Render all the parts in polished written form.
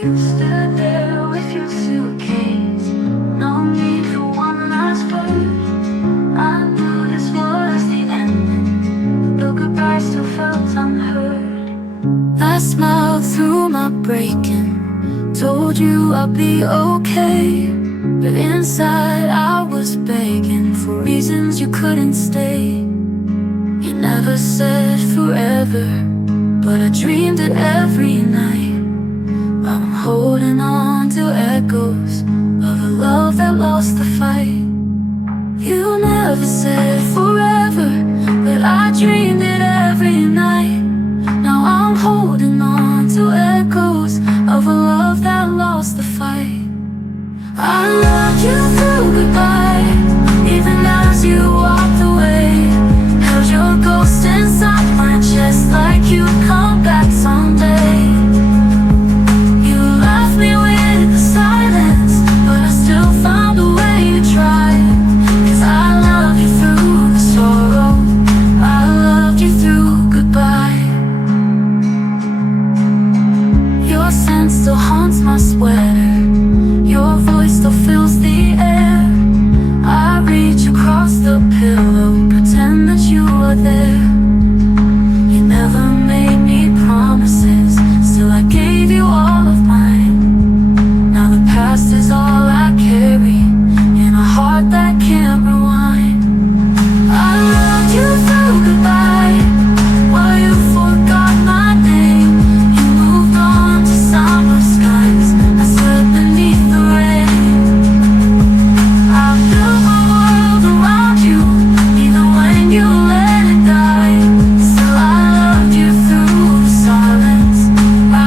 You stood there with your suitcase, no need for one last word. I knew this was the end, the goodbye still felt unheard. I smiled through my breaking, told you I'd be okay, but inside I was begging for reasons you couldn't stay. You never said forever, but I dreamed it every night. I'm holding on to echoes of a love that lost the fight. You never said forever, but I dreamed it every night. Now I'm holding on to echoes of a love that lost the fight. I loved you through goodbye, even as you walked away. Held your ghost inside my chest like you'd come back someday. You left me with the silence, but I still found a way to try. 'Cause I love you through the sorrow, I loved you through goodbye. Your scent still haunts my sweater, your voice still fills the air. I reach across the pillow, pretend that you are there. You never made me promises, still I gave you all of mine. Now the past is all I carry, in a heart that can't rewind. I loved you through goodbye, while you forgot my name. You moved on to summer skies, I slept beneath the rain. I built my world around you, even when you let it die. Still I loved you through the silence,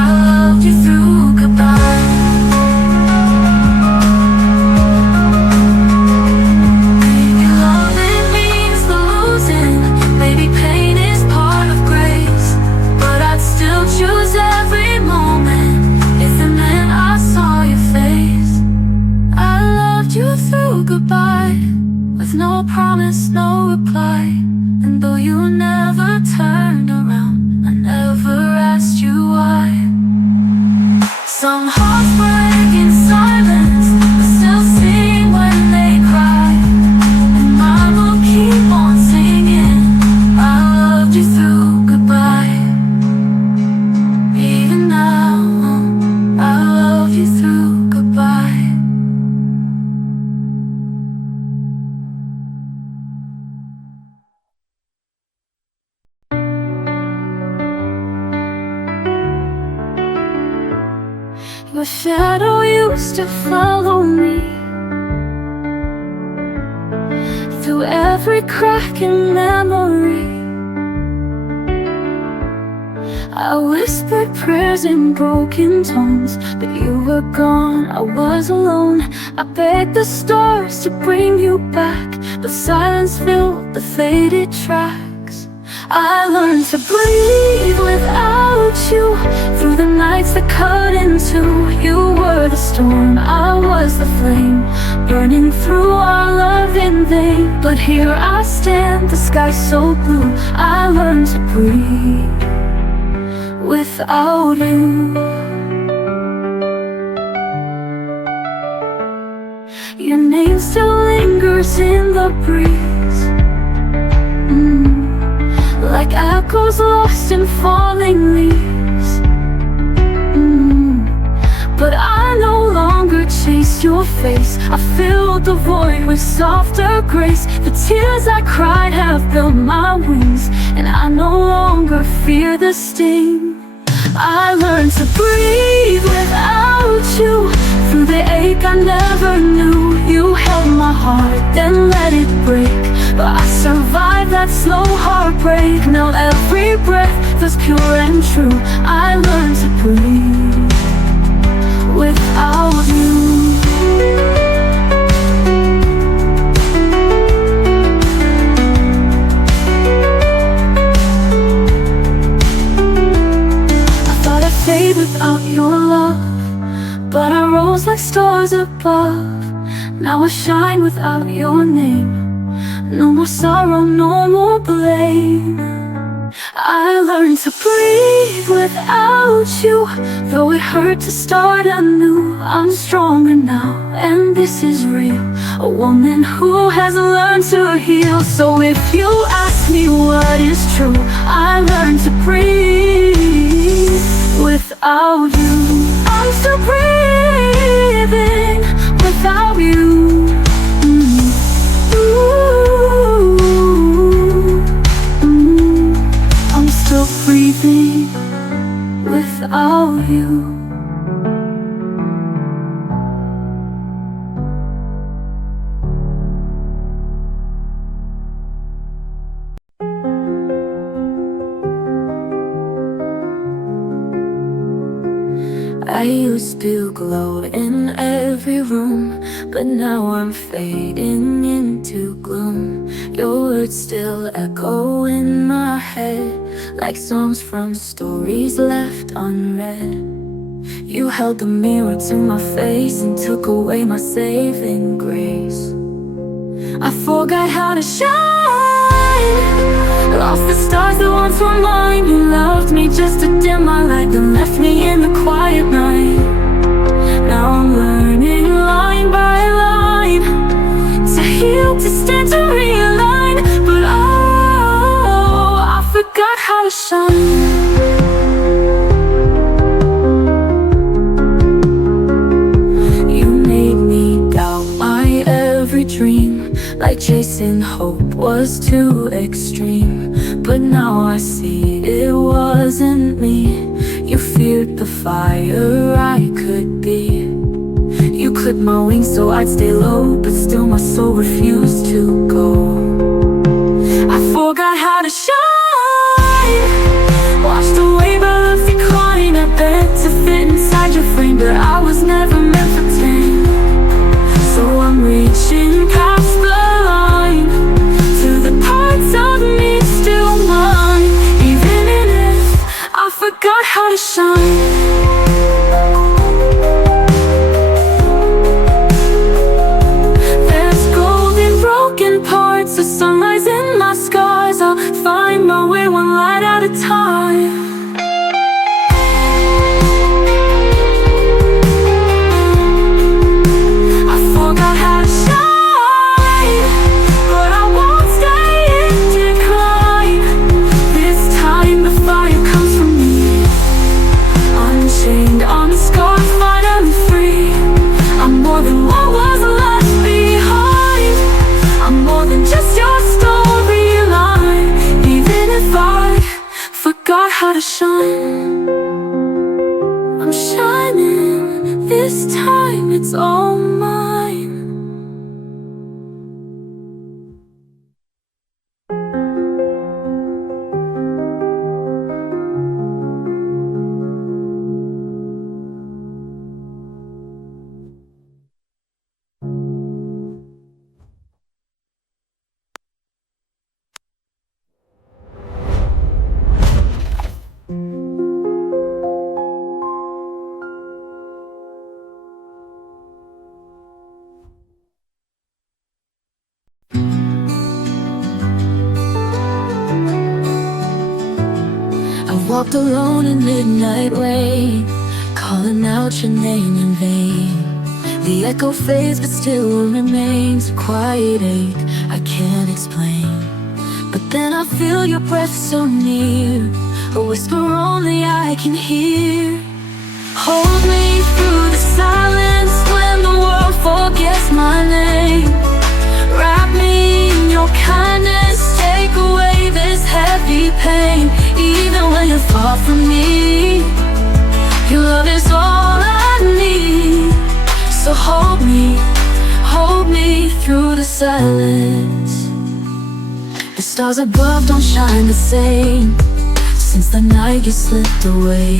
I loved you through goodbye. Maybe loving means the losing, maybe pain is part of grace, but I'd still choose every moment if it meant I saw your face. I loved you through goodbye, with no promise, no reply. And though you never turned around, I never asked you why. Some hearts break in silence, but still sing when they cry. And mine will keep on singing, I loved you through goodbye. Even now, I love you through goodbye. Your shadow used to follow me through every crack in memory. I whispered prayers in broken tones, but you were gone, I was alone. I begged the stars to bring you back, but silence filled the faded tracks. I learned to breathe without you, through the nights that cut in two. You were the storm, I was the flame, burning through our love in vain. But here I stand, the sky so blue. I learned to breathe without you. Your name still lingers in the breeze, like echoes lost in falling leaves. But I no longer chase your face, I filled the void with softer grace. The tears I cried have built my wings, and I no longer fear the sting. I learned to breathe without you, through the ache I never knew. You held my heart, then let it break, but I survived that slow heartbreak. Now every breath feels pure and true. I learned to breathe without you. I thought I'd fade without your love, but I rose like stars above. Now I shine without your name. No more sorrow, no more blame. I learned to breathe without you. Though it hurt to start anew, I'm stronger now, and this is real. A woman who has learned to heal. So if you ask me what is true, I learned to breathe without you. I'm still breathing without you. I'm still breathing without you. I used to glow in every room, but now I'm fading into gloom. Your words still echo in my head, like songs from stories left unread. You held the mirror to my face and took away my saving grace. I forgot how to shine, lost the stars that once were mine. You loved me just to dim my light, then left me in the quiet night. Now I'm learning line by line to heal, to stand, to realign. But oh, I forgot how to shine. You made me doubt my every dream, like chasing hope was too extreme. But now I see it wasn't me. You feared the fire I could be. You clipped my wings so I'd stay low, but still my soul refused to go. I forgot how to shine, washed away by love's decline. I begged to fit inside your frame, but I was never meant for tame. So I'm reaching past the line to the parts of me still mine. Even if I forgot how to shine. There's gold in broken parts, a sunrise in my scars. I'll find my way one light at a time. How to shine. I'm shining, this time it's all mine. Walked alone in midnight rain, calling out your name in vain. The echo fades but still remains a quiet ache I can't explain. But then I feel your breath so near, a whisper only I can hear. Hold me through the silence when the world forgets my name. Wrap me in your kindness, take away this heavy pain. Even when you're far from me, your love is all I need. So hold me through the silence. The stars above don't shine the same since the night you slipped away.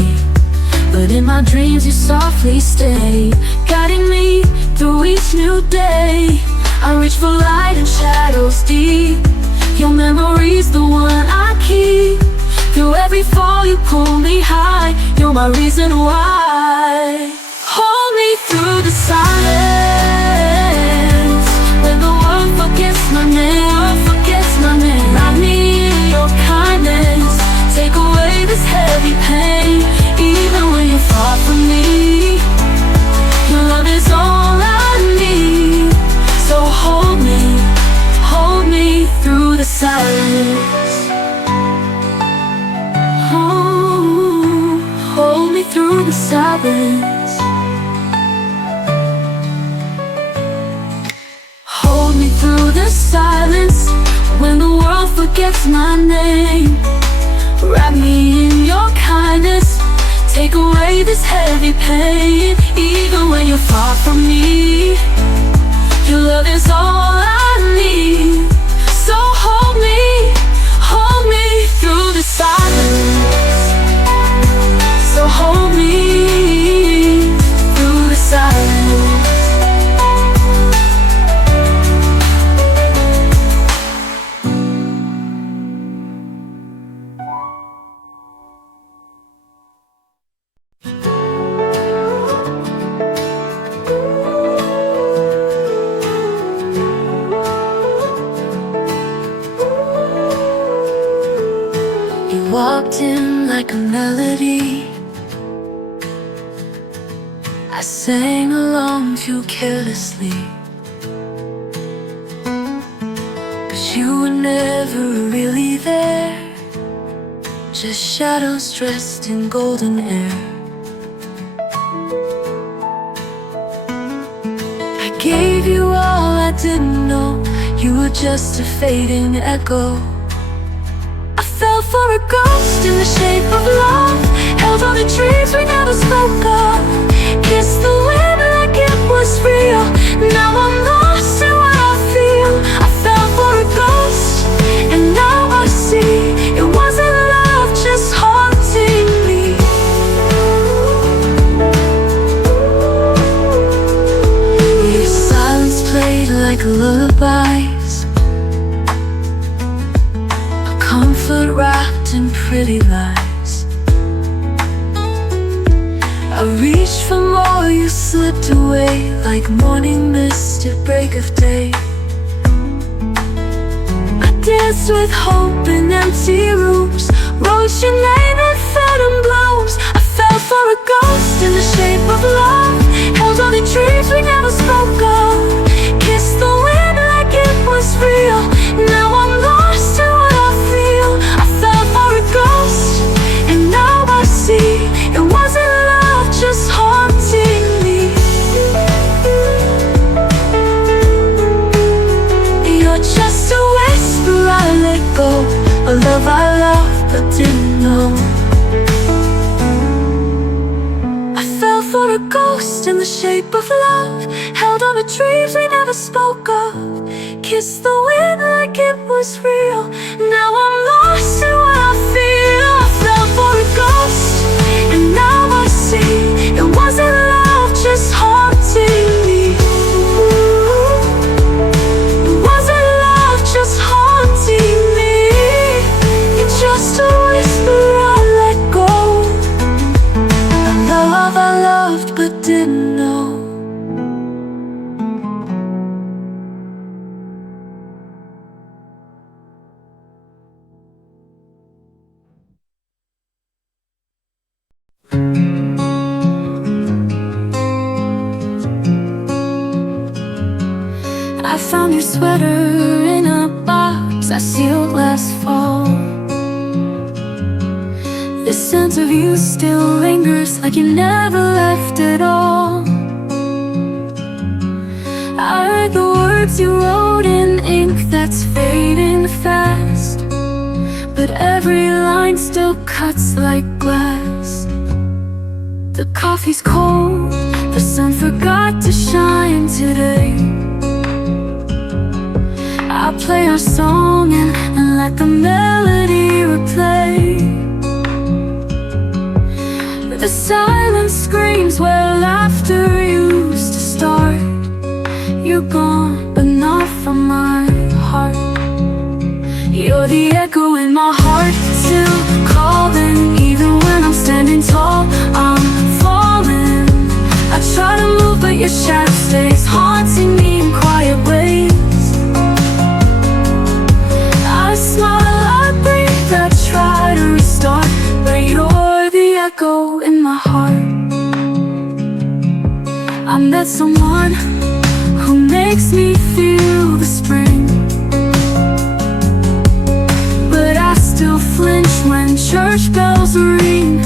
But in my dreams you softly stay, guiding me through each new day. I reach for light in shadows deep. Your memory's the one I keep. Through every fall you pull me high. You're my reason why. Hold me through the silence when the world forgets my name. Wrap me in your kindness, silence. Hold me through the silence when the world forgets my name. Wrap me in your kindness, take away this heavy pain. Even when you're far from me, your love is all I need. So hold me through the silence. So hold me through the silence. Walked in like a melody, I sang along too carelessly, 'cause you were never really there, just shadows dressed in golden air. I gave you all I didn't know, you were just a fading echo. Fell for a ghost in the shape of love, held on to dreams we never spoke of, kissed the wind like it was real. Now I'm lost in what I feel. I fell for a ghost, and now I see it wasn't love, just haunting me. Your silence played like a lullaby, comfort wrapped in pretty lies. I reached for more, you slipped away like morning mist at break of day. I danced with hope in empty rooms, wrote your name in phantom blooms. I fell for a ghost in the shape of love, held on to dreams we never spoke of, kissed the wind like it was real. Now I'm lost in what I feel. I fell for a ghost, and now I see it wasn't love, just haunting me. You're just a whisper I let go, a love I loved but didn't know. I fell for a ghost in the shape of love, held on to dreams we never spoke of, kissed the wind like it was real. Now I'm lost in what I feel. I fell for a ghost, and now I see it wasn't love, just haunting me. It wasn't love, just haunting me. You're just a whisper I let go, a love I loved but didn't know. I found your sweater in a box I sealed last fall. The scent of you still lingers like you never left at all. I read the words you wrote in ink that's fading fast, but every line still cuts like glass. The coffee's cold, the sun forgot to shine today. I play our song and let the melody replay. The silence screams where laughter used to start. You're gone, but not from my heart. You're the echo in my heart, still calling. Even when I'm standing tall, I'm falling. I try to move, but your shadow stays haunting me in quiet ways. I smile, I breathe, I try to restart, but you're the echo in my heart. I met someone who makes me feel the spring, but I still flinch when church bells ring.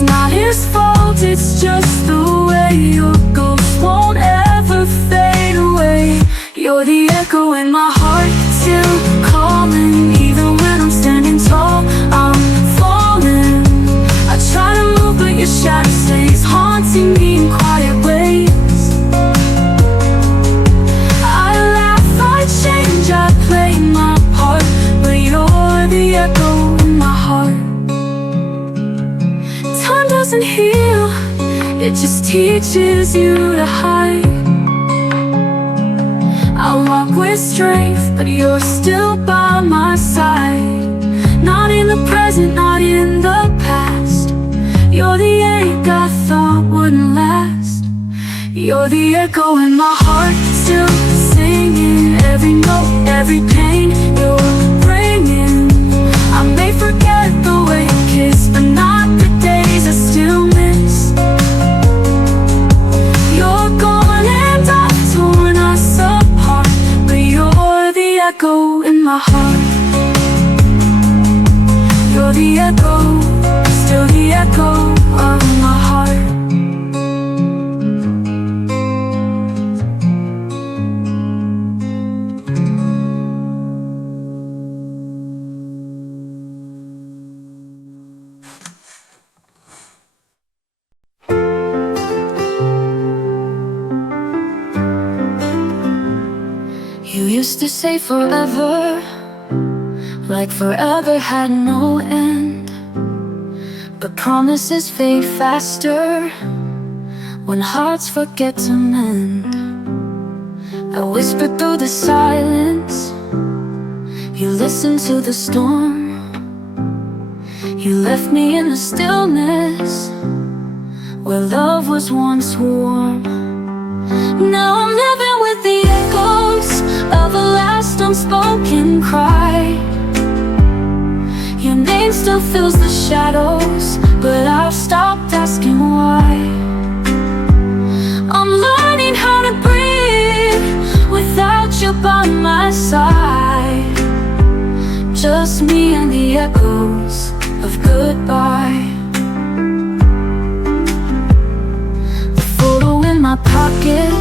It's not his fault, it's just the way your ghost won't ever fade away. You're the echo in my heart, still calling. Even when I'm standing tall, I'm falling. I try to move but your shadow stays haunting me in quiet ways. I laugh, I change, I play my part, but you're the echo in my heart. Time doesn't heal, it just teaches you to hide. I walk with strength, but you're still by my side. Not in the present, not in the past. You're the ache I thought wouldn't last. You're the echo in my heart, still singing. Every note, every pain you're bringing. I may forget the way you kiss, but not the days I still miss. You're gone and I've torn us apart, but you're the echo in my heart. You're the echo, still the echo of my heart. You used to say forever, like forever had no end. But promises fade faster when hearts forget to mend. I whispered through the silence, you listened to the storm. You left me in the stillness where love was once warm. Now I'm living with the echoes of a last unspoken cry. Your name still fills the shadows, but I've stopped asking why. I'm learning how to breathe without you by my side. Just me and the echoes of goodbye. The photo in my pocket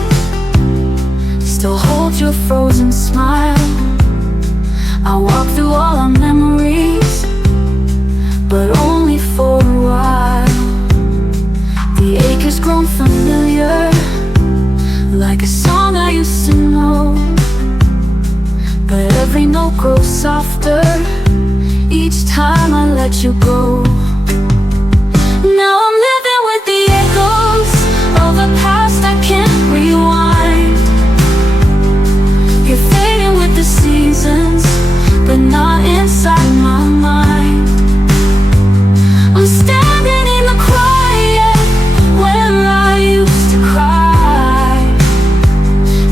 still holds your frozen smile. I walk through all our memories, but only for a while. The ache has grown familiar, like a song I used to know. But every note grows softer each time I let you go. Now I'm living with the echoes of a past I can't rewind. You're fading with the seasons, but not inside my mind. I'm standing in the quiet where I used to cry.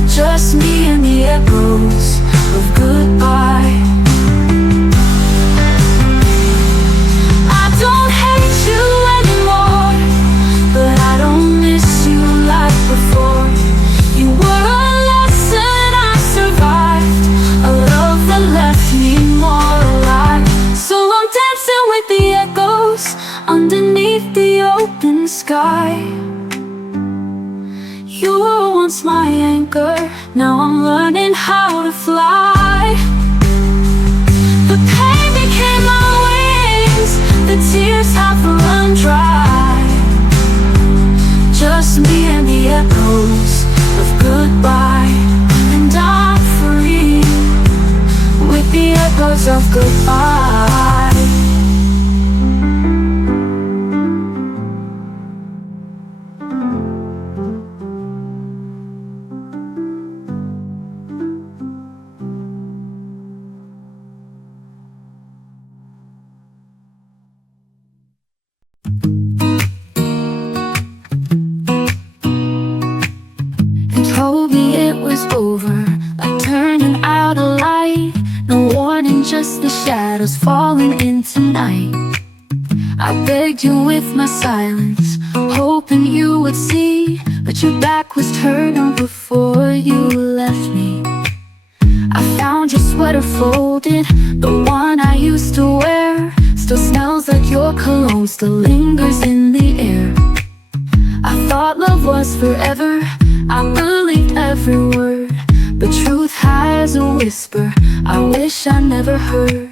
Just me and the echoes of goodbye. I don't hate you anymore, but I don't miss you like before. You were a lesson I survived, a love that left me more alive. So I'm dancing with the echoes underneath the open sky. You were once my anchor, now I'm learning how to fly. The pain became my wings, the tears have run dry. Just me and the echoes of goodbye. And I'm free with the echoes of goodbye. Told me it was over, like turning out a light. No warning, just the shadows falling into night. I begged you with my silence, hoping you would see, but your back was turned on before you left me. I found your sweater folded, the one I used to wear. Still smells like your cologne, still lingers in the forever. I believe every word, but truth has a whisper I wish I never heard.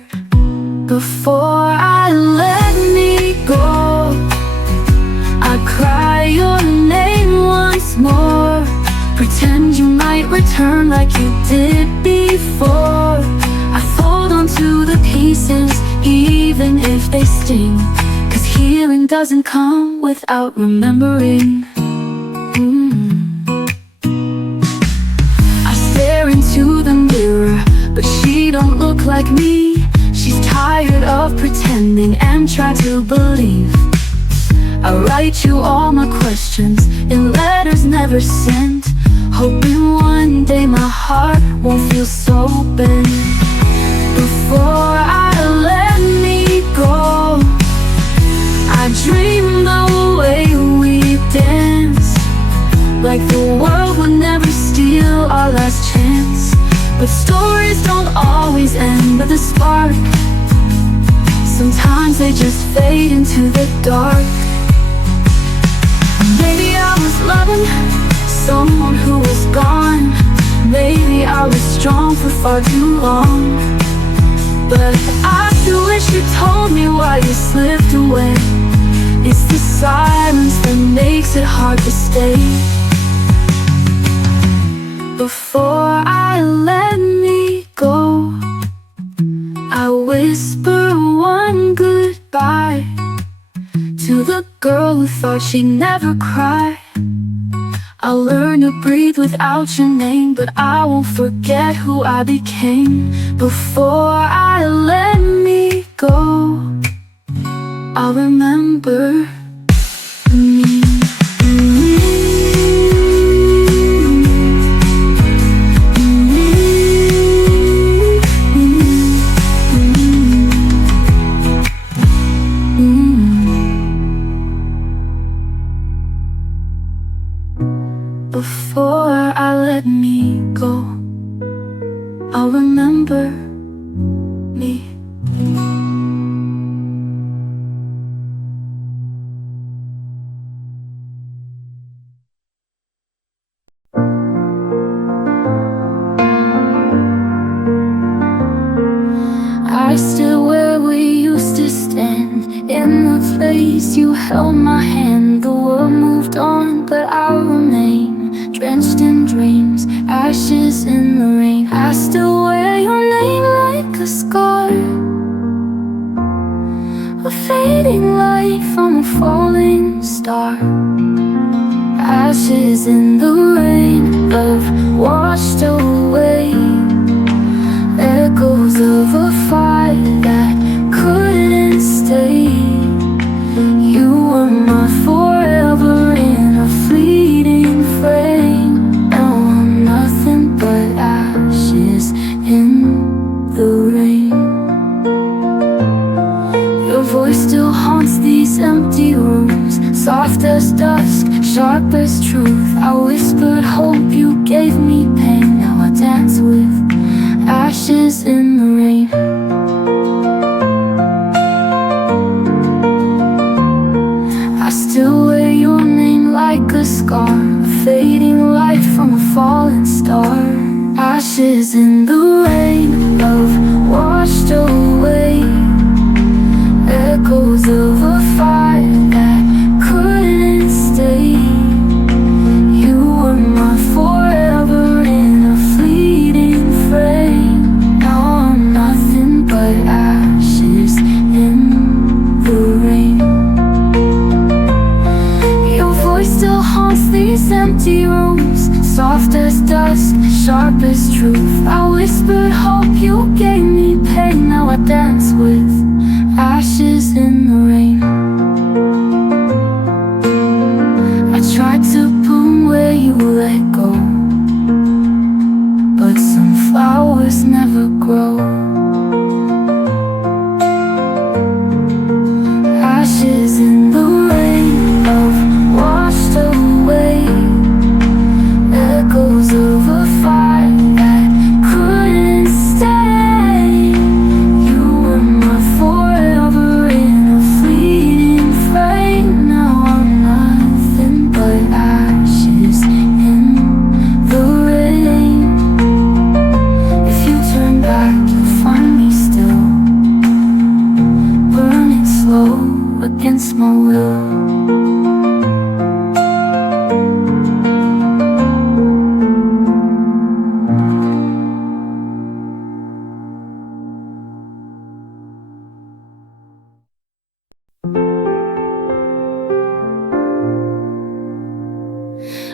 Before I let me go, I cry your name once more. Pretend you might return like you did before. I fold onto the pieces even if they sting, 'cause healing doesn't come without remembering. I stare into the mirror, but she don't look like me. She's tired of pretending and try to believe. I write you all my questions in letters never sent, hoping one day my heart won't feel so bent. Before I let me go, I dream the way we dance, like the world would never steal our last chance. But stories don't always end with a spark. Sometimes they just fade into the dark. Maybe I was loving someone who was gone. Maybe I was strong for far too long. But I still wish you told me why you slipped away. It's the silence that makes it hard to stay. Before I let me go, I whisper one goodbye to the girl who thought she'd never cry. I'll learn to breathe without your name, but I won't forget who I became. Before I let me go, I'll remember me. Before I let me go, I'll remember me. I stood where we used to stand, in the place you held my hand. The world moved on, but I remain drenched in dreams, ashes in the rain. I still wear your name like a scar, a fading light from a falling star. Ashes in the rain, love washed away, echoes of a fire that couldn't stay. You were my forever in a fleeting frame. Now I'm nothing but ashes in the rain. Your voice still haunts these empty rooms, soft as dusk, sharp as truth. I whispered hope, you gave me pain. Now I dance with ashes in the rain. I still wear your name like a scar, a fading light from a falling star. Ashes in the rain, love washed away, echoes of a fire that couldn't stay. You were my forever in a fleeting frame. Now I'm nothing but ashes in the rain. Your voice still haunts these empty rooms, soft as dust, sharp as truth. I whispered hope, you gave me pain. Now I dance with ashes in the rain. I tried to bloom where you let go, but some flowers never grow. Ashes in the rain, love washed away, echoes of a fire that couldn't stay. You were my forever in a fleeting frame. Now I'm nothing but ashes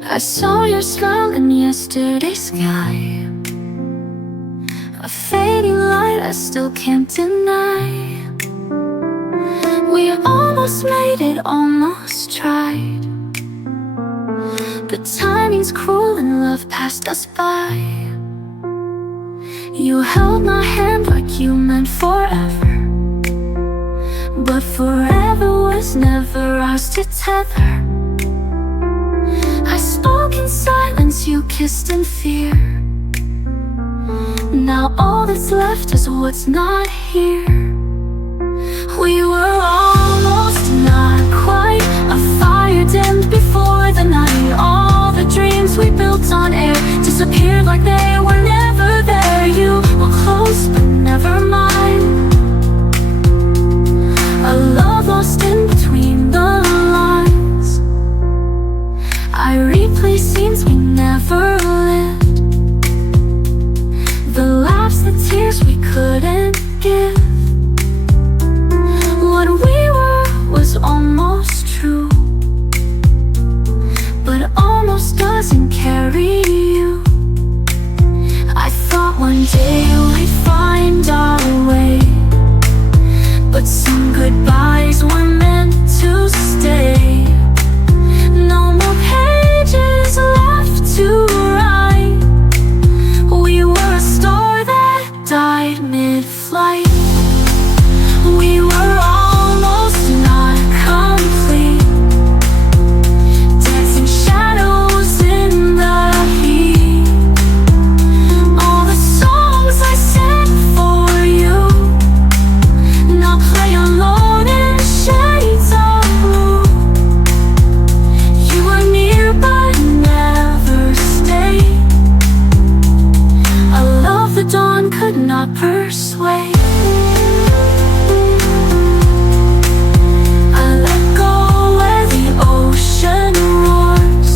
I saw your smile in yesterday's sky, a fading light I still can't deny. We almost made it, almost tried, but timing's cruel and love passed us by. You held my hand like you meant forever, but forever was never ours to tether. I spoke in silence, you kissed in fear. Now all that's left is what's not here. We were almost, not quite. A fire dimmed before the night. All the dreams we built on air disappeared like they were never there. You were close but never mine, a love lost in between the lines. I replay scenes we never lived, the laughs, the tears we couldn't give. What we were was almost true, but almost doesn't carry you. I thought one day we'd find our way, but some goodbyes were meant to stay. No more pages left to write. We were a star that died mid-flight. We were almost not complete, dancing shadows in the heat. All the songs I sang for you now play alone in shades of blue. You were near but never stayed, a love the dawn could not persuade. I let go where the ocean roars.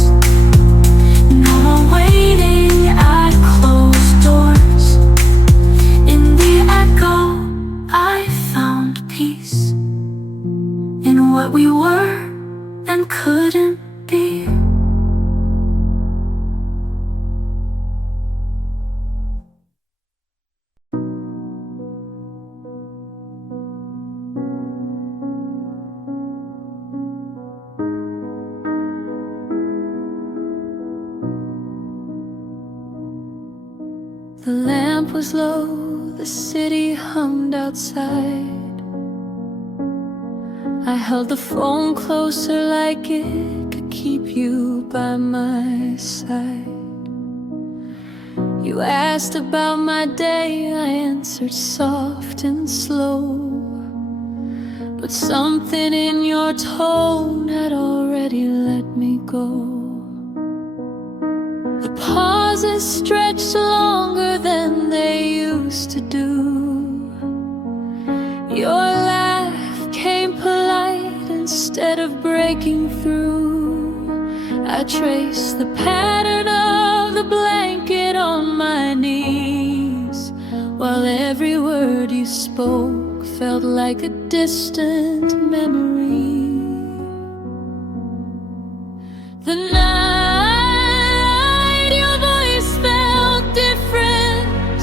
No more waiting at closed doors. In the echo I found peace, in what we were and couldn't be. The lamp was low, the city hummed outside. I held the phone closer like it could keep you by my side. You asked about my day, I answered soft and slow, but something in your tone had already let me go. The pauses stretched longer than they used to do. Your laugh came polite instead of breaking through. I traced the pattern of the blanket on my knees, while every word you spoke felt like a distant memory. The night your voice felt different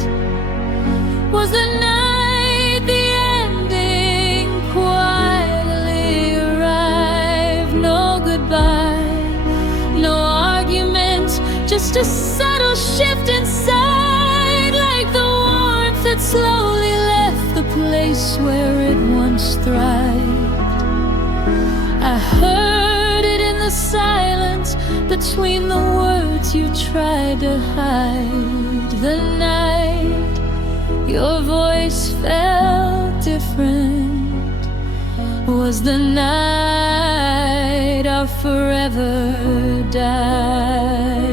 was the night the ending quietly arrived. No goodbye, no argument, just a subtle shift inside, like the warmth that slowly left the place where it once thrived. I heard it in the silence between the words you tried to hide. The night your voice felt different was the night our forever died.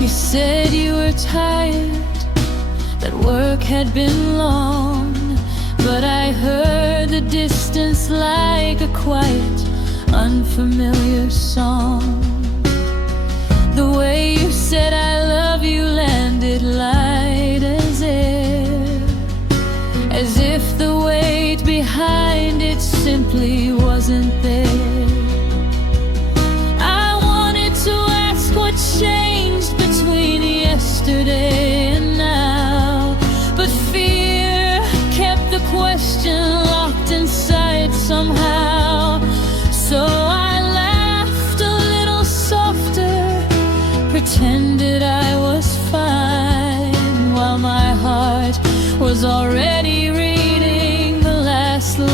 You said you were tired, that work had been long, but I heard the distance like a quiet, unfamiliar song. The way you said I love you landed light as air, as if the weight behind it simply wasn't was already reading the last line.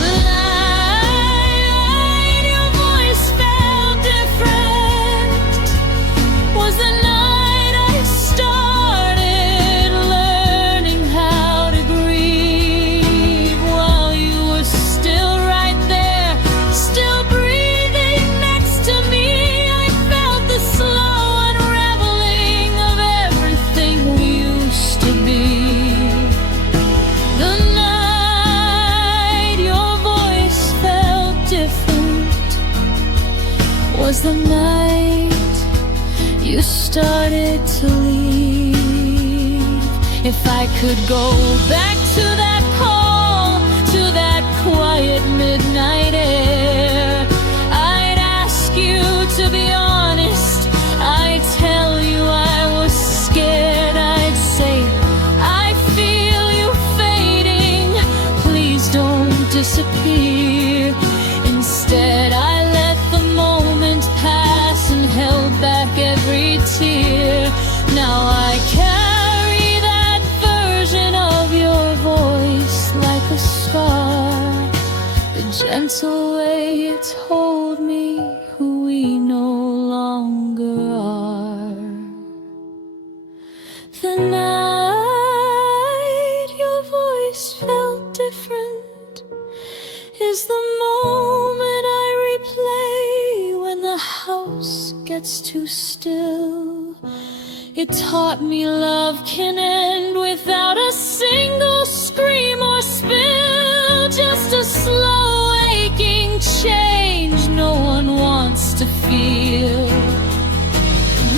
The night your voice felt different was the night I started learning how to grieve. While you were still right there, still breathing next to me, I felt the slow unraveling of everything we used to be. The night your voice felt different was the night you started to leave. If I could go back to that call, to that quiet midnight air, I'd ask you to be honest. I'd tell you I was scared. I'd say, I feel you fading, please don't disappear. Instead I let the moment pass and held back every tear. Now I carry that version of your voice like a scar, the gentle way you told me who we no longer are. The night your voice felt different is the moment I replay when the house gets too still. It taught me love can end without a single scream or spill, just a slow aching change no one wants to feel.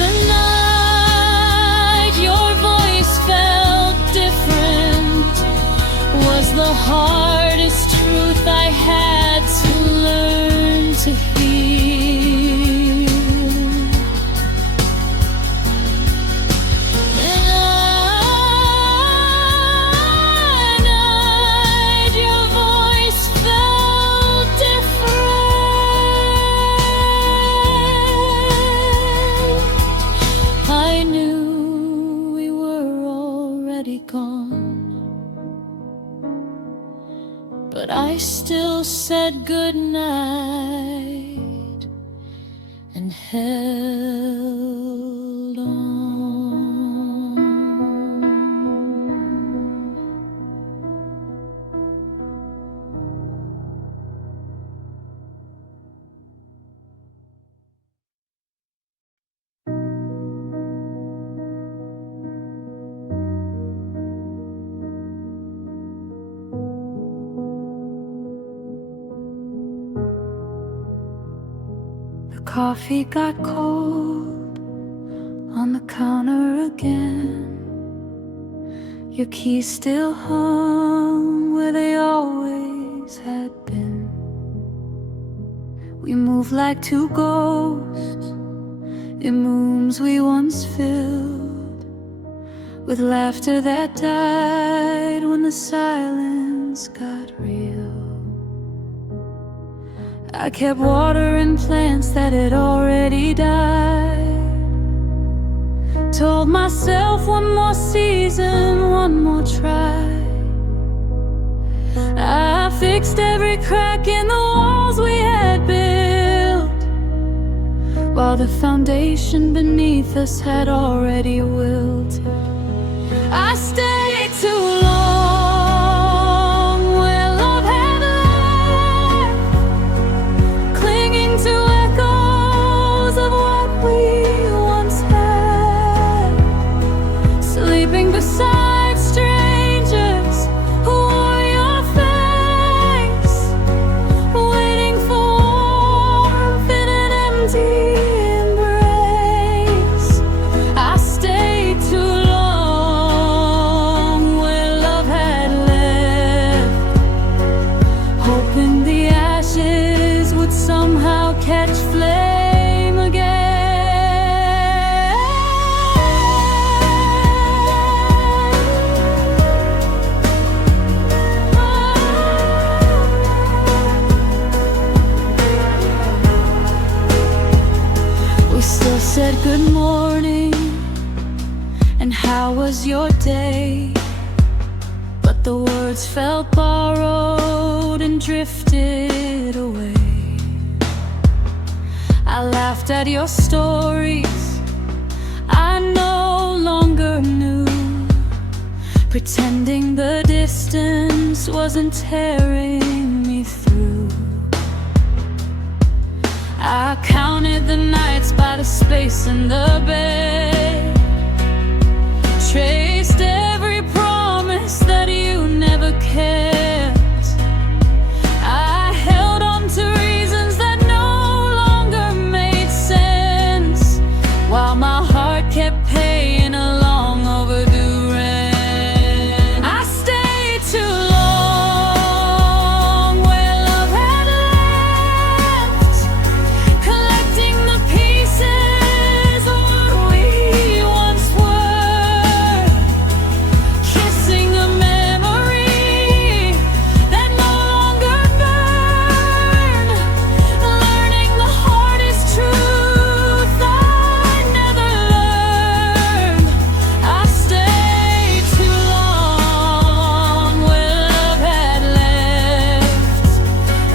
The night your voice felt different was the hardest truth I had to learn to heal. The night your voice felt different, I knew we were already gone, but I still said goodnight and held on. The coffee got cold on the counter again. Your keys still hung where they always had been. We move like two ghosts in rooms we once filled, with laughter that died when the silence got real. I kept watering plants that had already died. Told myself one more season, one more try. I fixed every crack in the walls we had built, while the foundation beneath us had already wilted. I stayed too long where love had left, clinging to echoes of what we once had, sleeping beside strangers who wore your face, waiting for warmth in an empty embrace. I stayed too long was your day, but the words felt borrowed and drifted away. I laughed at your stories I no longer knew, pretending the distance wasn't tearing me through. I counted the nights by the space in the bed, traced every promise that you never kept. I held on to reasons that no longer made sense, while my heart kept paying a long overdue rent. I stayed too long where love had left, collecting the pieces of what we once were, kissing a memory that no longer burned, learning the hardest truth I never learned. I stayed too long where love had left,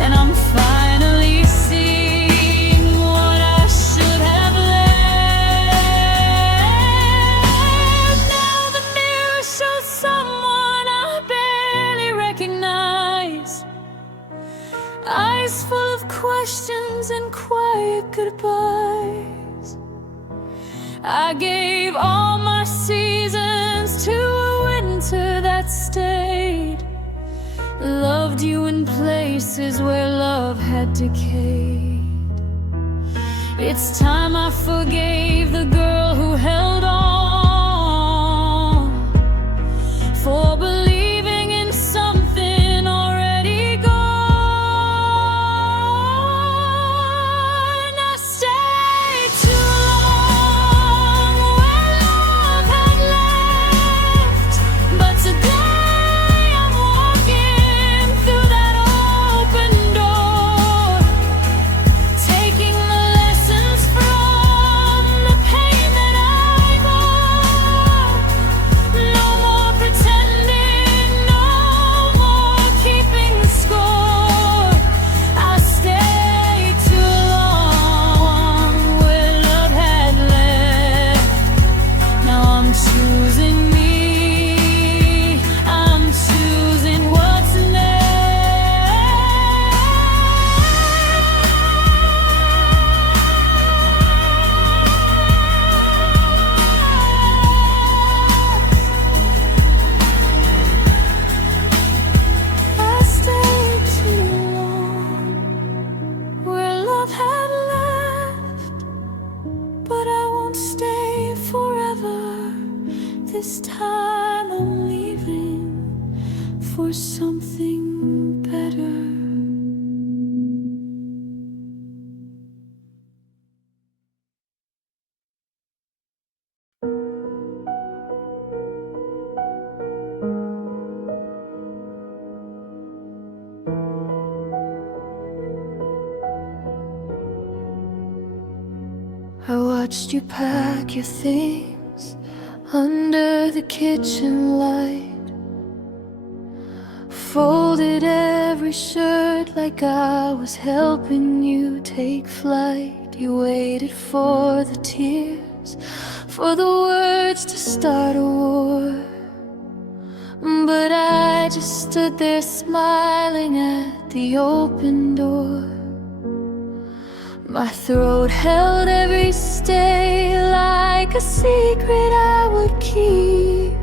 and I'm finally seeing what I should have left. Now the mirror shows someone I barely recognize, eyes full of questions and quiet goodbyes. I gave all my seasons to a winter that stayed, loved you in places where love had decayed. It's time I forgave the girl who held on, for believing in something already gone. I stayed too long where love had left, but today I'm walking through that open door, taking the lessons from the pain that I bore. No more pretending, no more keeping score. I stayed too long where love had left. Now I'm choosing me, I'm choosing what's next. I stayed too long where love had left, but I won't stay forever. This time I'm leaving for something better. I watched you pack your things under the kitchen light, folded every shirt like I was helping you take flight. You waited for the tears, for the words to start a war, but I just stood there smiling at the open door. My throat held every stay like a secret I would keep.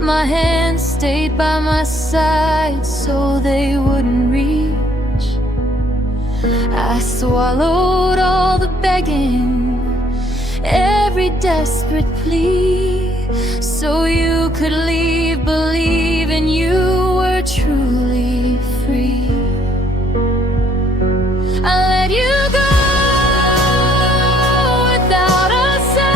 My hands stayed by my side so they wouldn't reach. I swallowed all the begging, every desperate plea, so you could leave, believing you were truly free. I let you go without a sound.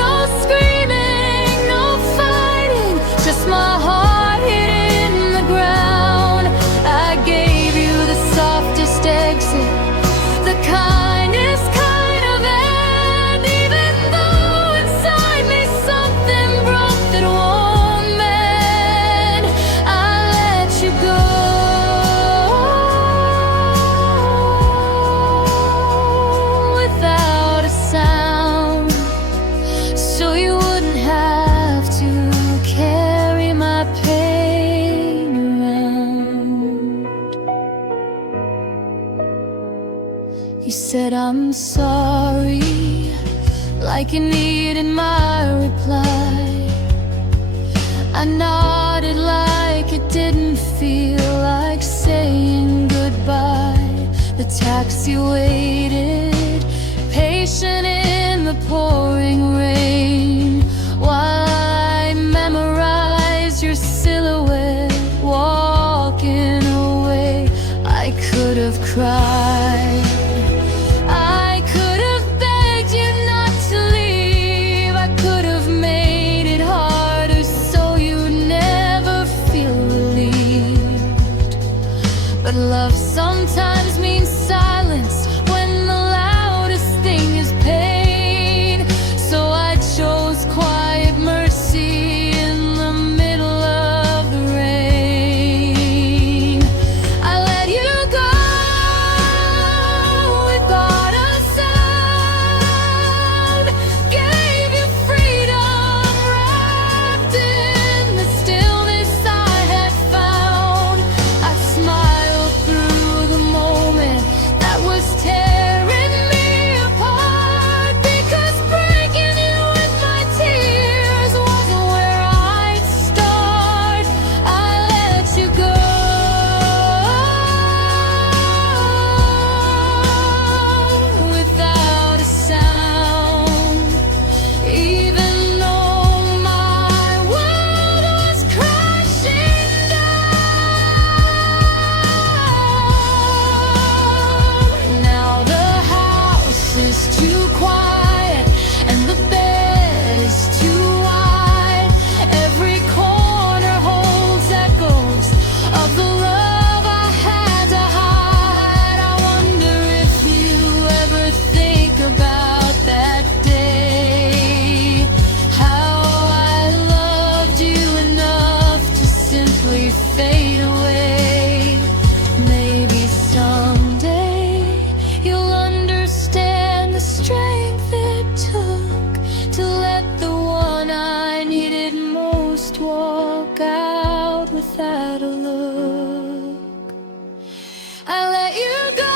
No screaming, no fighting, just my heart hid in the ground. I gave you the softest exit, the kindest kind of end, even though inside me You said I'm sorry, like you needed my reply. I nodded like it didn't feel like saying goodbye. The taxi waited, patient in the pouring rain, while I memorized your silhouette walking away. I could have cried, I could have begged you not to leave, I could have made it harder so you'd never feel relieved. But love sometimes means silence when the loudest thing is pain. So I chose quiet mercy in the middle of the rain. I let you go without a sound, gave you freedom wrapped in the stillness I had found. I smiled through the moment that was tearing me apart, because breaking you with my tears wasn't where I'd start. I let you go without a sound, even though my world was crashing down. Now the house is too quiet and the bed is too wide. Every corner holds echoes of the love I had to hide. I wonder if you ever think about that day, how I loved you enough to simply fade away. Maybe someday you'll understand the strength it took to let the one I needed most walk out without a look. I let you go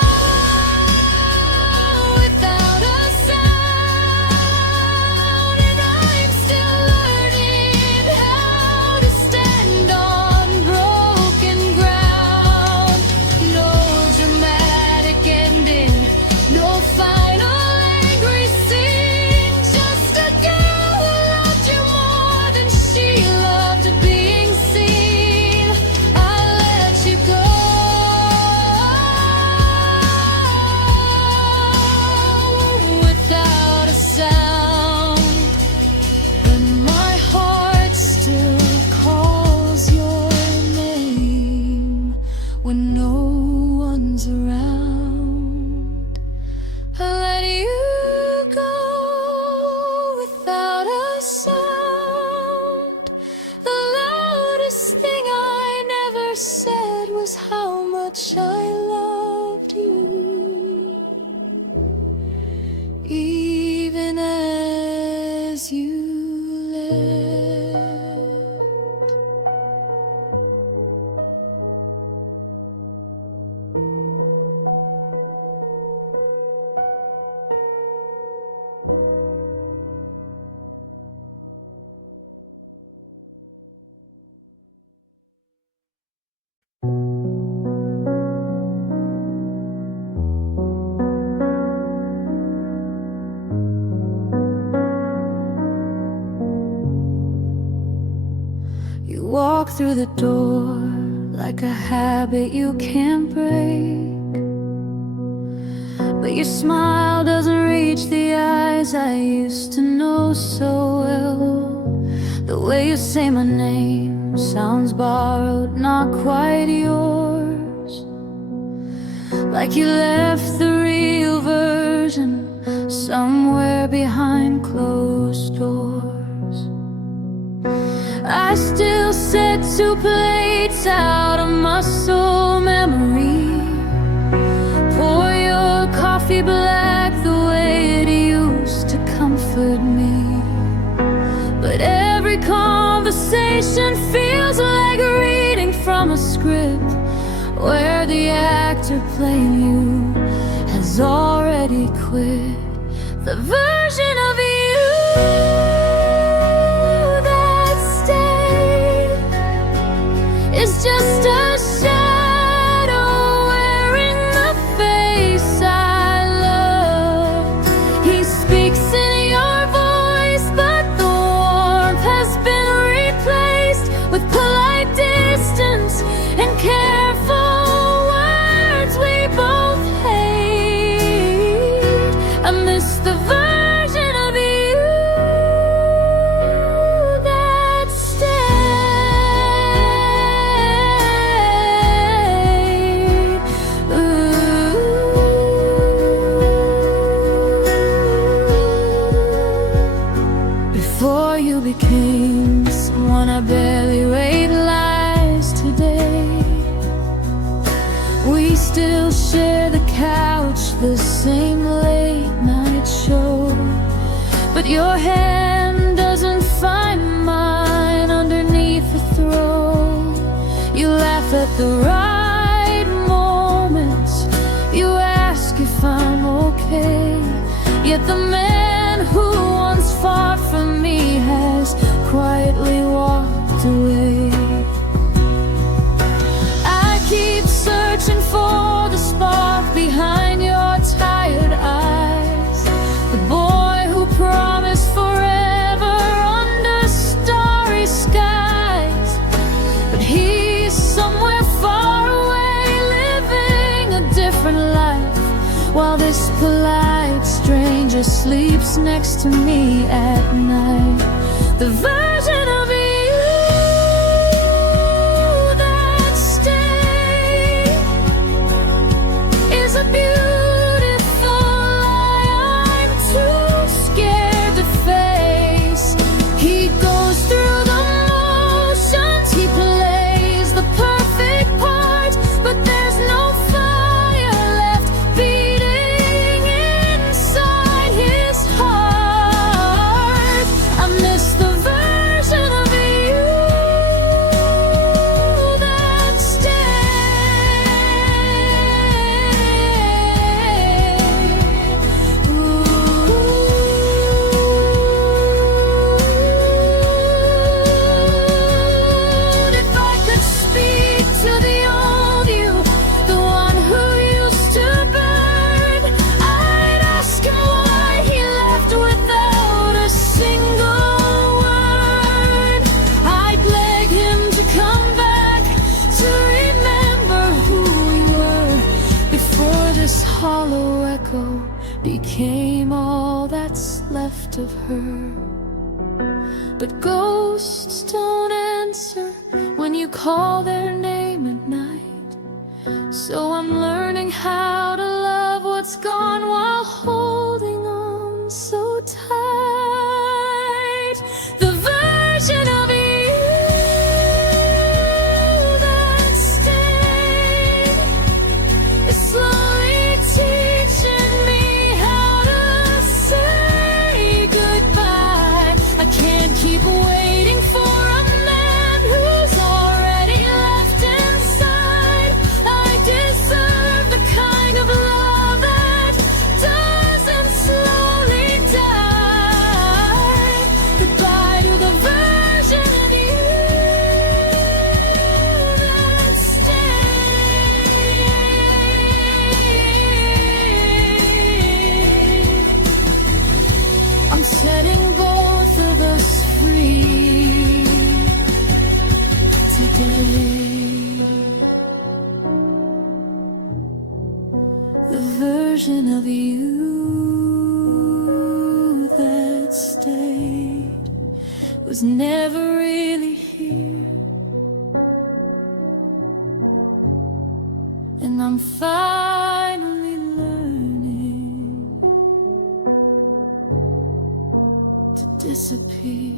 without a sound, and I'm still learning how to stand on broken ground. No dramatic ending, no final angry scene, just a girl who loved you more than she loved being seen. I let you go without a sound, but my heart still calls your name when no one's around. I let you go without a sound. The loudest thing I never said was how much I loved you, even as you left. You walk through the door like a habit you can't break, but your smile doesn't reach the eyes I used to know so well. The way you say my name sounds borrowed, not quite yours, like you left the real version somewhere behind closed doors. I still set 2 plates out of muscle memory, pour your coffee black the way it used to comfort me. But every conversation feels like reading from a script where the actor playing you has already quit. The version of you that stayed is just a shadow wearing the face I love. He speaks in your voice, but the warmth has been replaced with polite distance and careful words we both hate. I miss the version of you that stayed. Before you became someone I barely realized today, we still share the couch, the same late night show. But your hand doesn't find mine underneath the throw. You laugh at the right moments, you ask if I'm okay. Yet the man who once fought for me has quietly walked away. I keep searching for the spark behind your tired eyes, the boy who promised forever under starry skies. But he's somewhere far away, living a different life, while this polite stranger sleeps next to me at night. The version of you that stayed is a beautiful lie I'm too scared to face. He goes through the motions, he plays the perfect part, but there's no fire left beating inside his heart. I miss the version of you that stayed. If I could speak to the old you, the one who used to burn, I'd ask him why he left without a single word. I'd beg him to come back, to remember who we were before this hollow echo became all that's left of her. But ghosts don't answer when you call their name at night. So I'm learning how to love what's gone while holding on so tight. The version of you that stayed is slowly teaching me how to say goodbye. I can't keep waiting for a man who's already left inside. I deserve the kind of love that doesn't slowly die. Goodbye to the version of you that stayed. I'm setting both of us free today. The version of you that stayed was never really here, and I'm finally learning to disappear.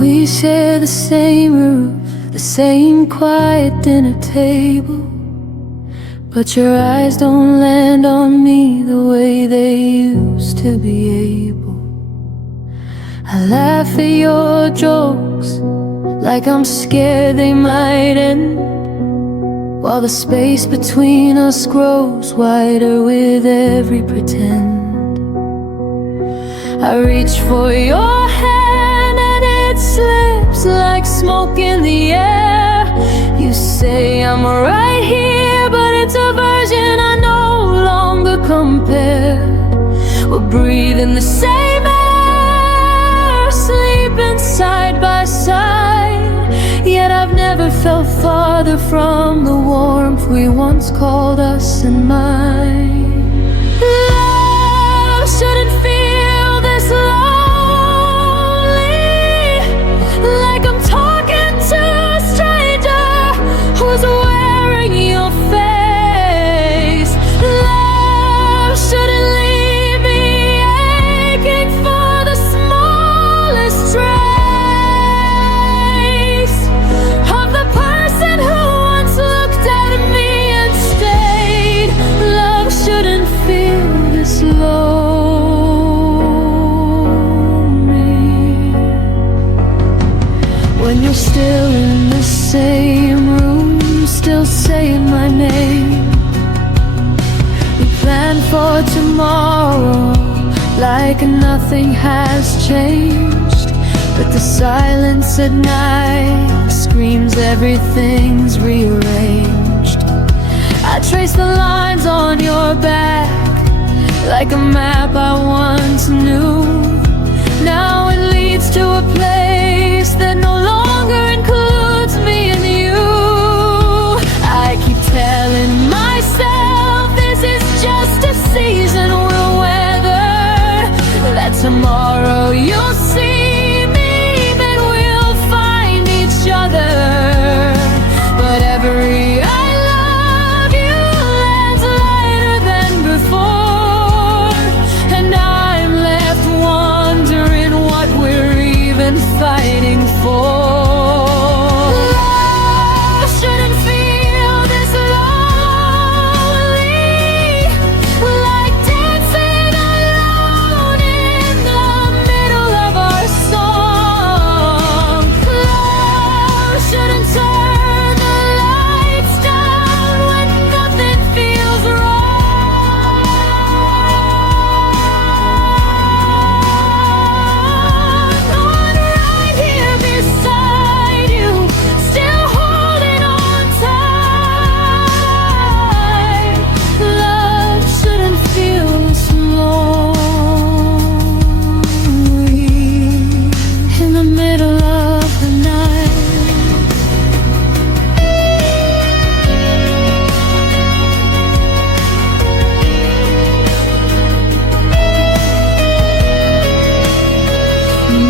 We share the same roof, the same quiet dinner table, but your eyes don't land on me the way they used to be able. I laugh at your jokes like I'm scared they might end, while the space between us grows wider with every pretend. I reach for your hand and it slips like smoke in the air. You say I'm right here, but it's a version I no longer compare. We're breathing the same air, sleeping side by side, yet I've never felt farther from the warmth we once called us and mine. Love shouldn't feel this lonely, like I'm talking to a stranger who's wearing your face. Love shouldn't leave me aching for the smallest trace of the person who once looked at me and stayed. Love shouldn't feel this lonely. When you're still in the same room, still saying my name. We plan for tomorrow like nothing has changed, but the silence at night screams everything's rearranged. I trace the lines on your back like a map I once knew. Now it leads to a place that no longer includes me and you. I keep telling myself this is just a season we'll weather, that tomorrow you'll see me, that we'll find each other. But every I love you lands lighter than before, and I'm left wondering what we're even fighting for. Love shouldn't feel this lonely, like dancing alone in the middle of our song. Love shouldn't turn the lights down when nothing feels wrong. On right here beside you, still holding on tight. Love shouldn't feel this lonely in the middle of the night.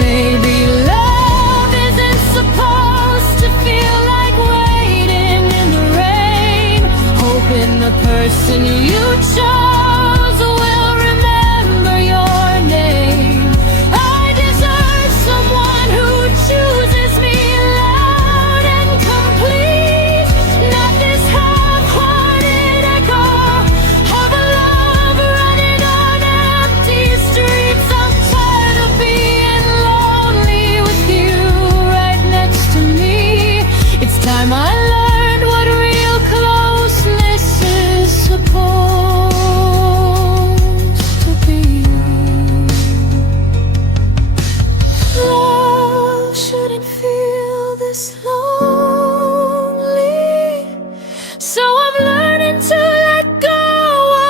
Maybe love isn't supposed to feel like waiting in the rain, hoping the person you chose will remember your name. I deserve someone who chooses me loud and complete, not this half-hearted echo of a love running on empty streets. I'm tired of being lonely with you right next to me. It's time I learned what real closeness is supposed to be. Love shouldn't feel this lonely, so I'm learning to let go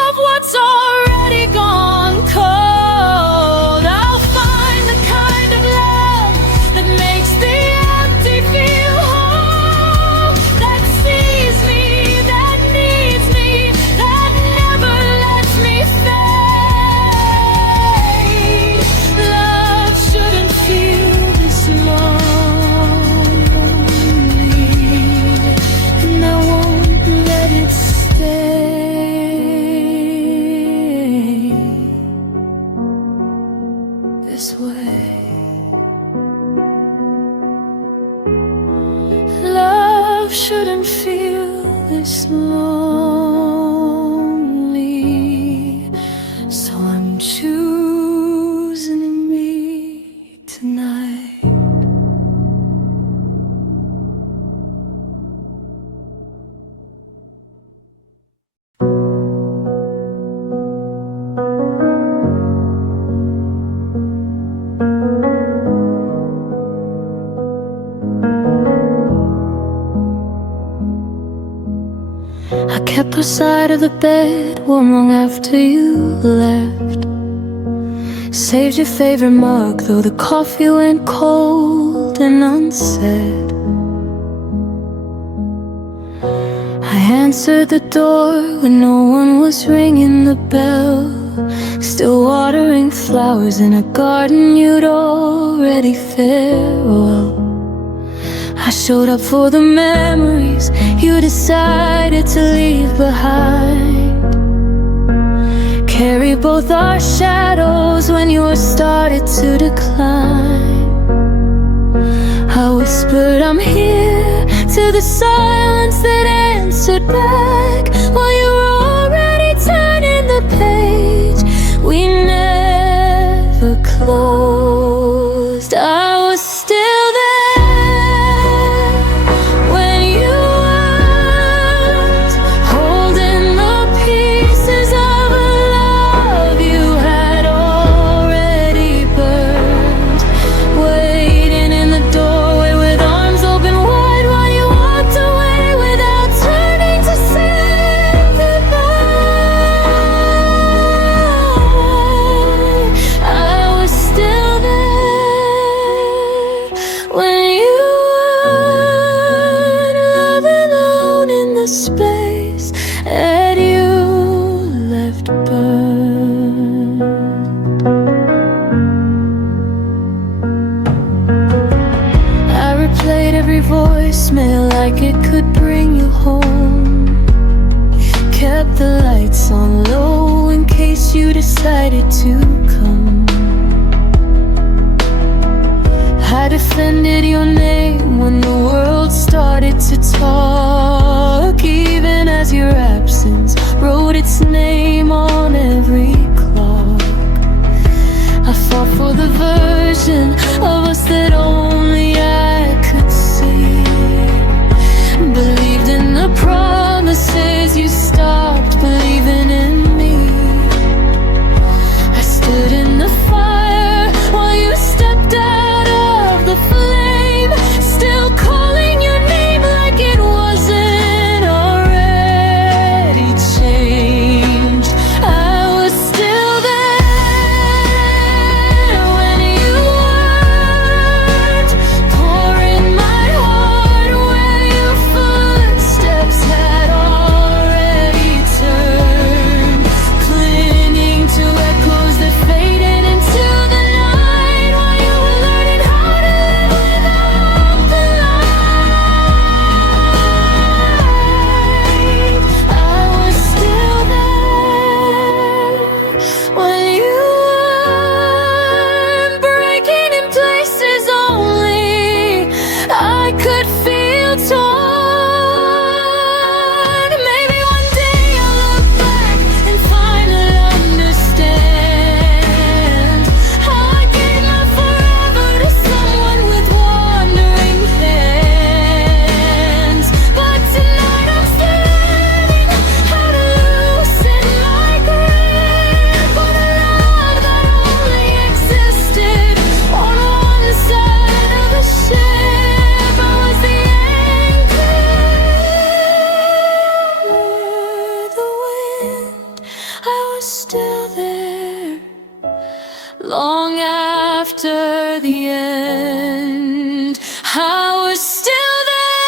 of what's already gone cold. I'll find the kind of love that makes the empty feel whole, that sees me, that needs me, that never lets me fade. Love shouldn't feel this lonely, and I won't let it stay this way. Love shouldn't feel this lonely, so I'm choosing me tonight. I kept our side of the bed warm long after you left. Saved your favorite mug, though the coffee went cold and unsaid. I answered the door when no one was ringing the bell. Still watering flowers in a garden you'd already farewell. I showed up for the memories you decided to leave behind. Carry both our shadows when yours started to decline. I whispered I'm here to the silence that answered back, while you were already turning the page we never closed. I was still there space that you left burned. I replayed every voicemail like it could bring you home. Kept the lights on low in case you decided to come. I defended your name when the world started to talk, even as your absence wrote its name on every clock. I fought for the version of us that only I could see. Believed in the promises, you stopped believing in me. I stood in the fire while you stepped out of the flame, still calling your name like it wasn't already changed. I was still there when you weren't, pouring my heart where your footsteps had already turned, clinging to echoes that faded into the night while you were learning how to live without the light. I was still there when you weren't, breaking in places only I could feel torn. Maybe one day I'll look back and finally understand how I gave my forever to someone with wandering hands. But tonight I'm still learning how to loosen my grip on a love that only existed on one side of the ship. I was the anchor, the wind. I was still there long after the end. I was still there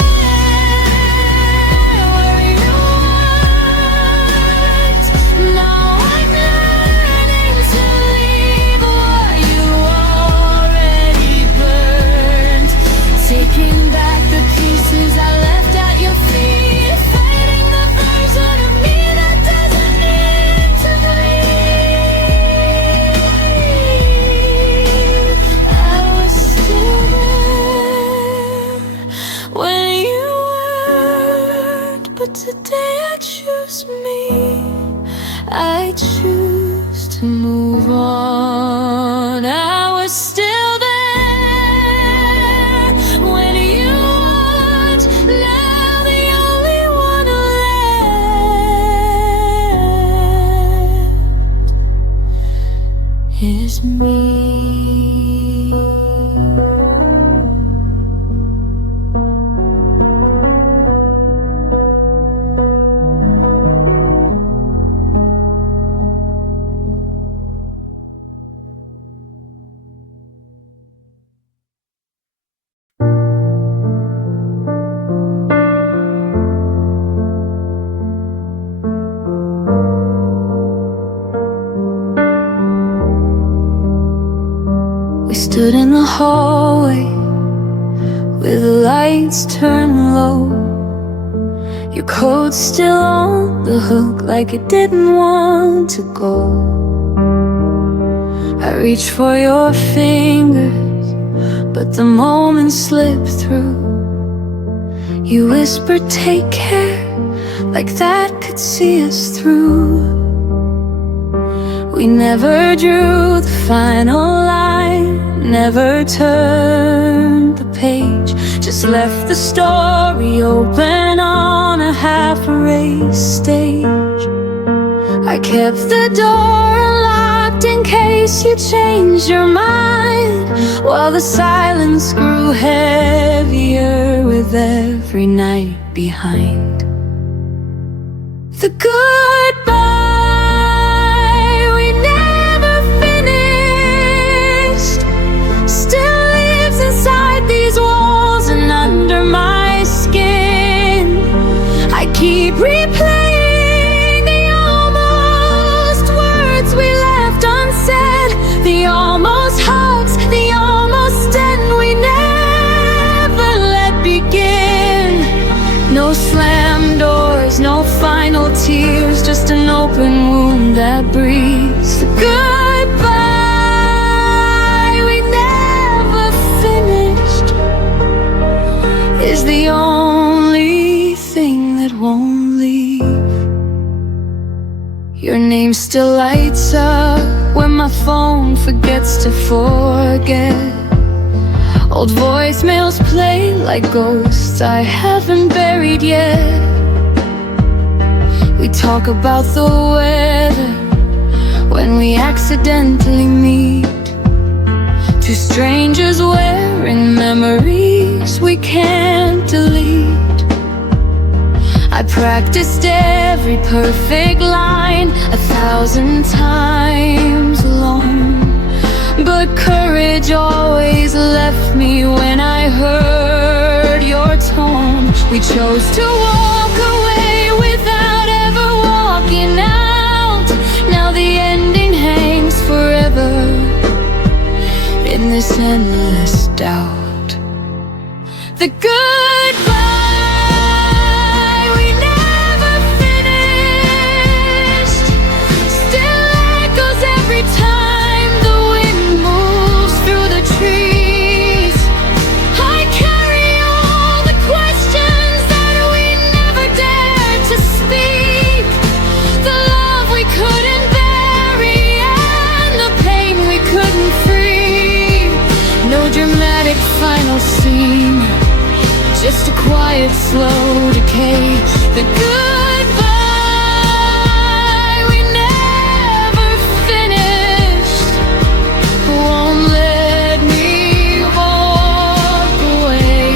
where you weren't. Now I'm learning to leave what you already burned, taking back the pieces I left at your feet, fading the version of me that doesn't need to bleed. I was still gone, I was still there when you weren't. Now the only one left is me. We stood in the hallway with the lights turned low. Your coat still on the hook like it didn't want to go. I reached for your fingers, but the moment slipped through. You whispered, take care, like that could see us through. We never drew the final line, never turned the page, just left the story open on a half-erased stage. I kept the door unlocked in case you changed your mind, while the silence grew heavier with every night behind. The goodbye keep replaying the almost words we left unsaid, the almost hugs, the almost end we never let begin. No slam doors, no final tears, just an open wound that breathes. The goodbye we never finished is the only thing that won't leave. Your name still lights up when my phone forgets to forget. Old voicemails play like ghosts I haven't buried yet. We talk about the weather when we accidentally meet. Two strangers wearing memories we can't delete. I practiced every perfect line 1,000 times alone, but courage always left me when I heard your tone. We chose to walk away without ever walking out. Now the ending hangs forever in this endless doubt. The goodbye scene, just a quiet, slow decay. The goodbye we never finished won't let me walk away.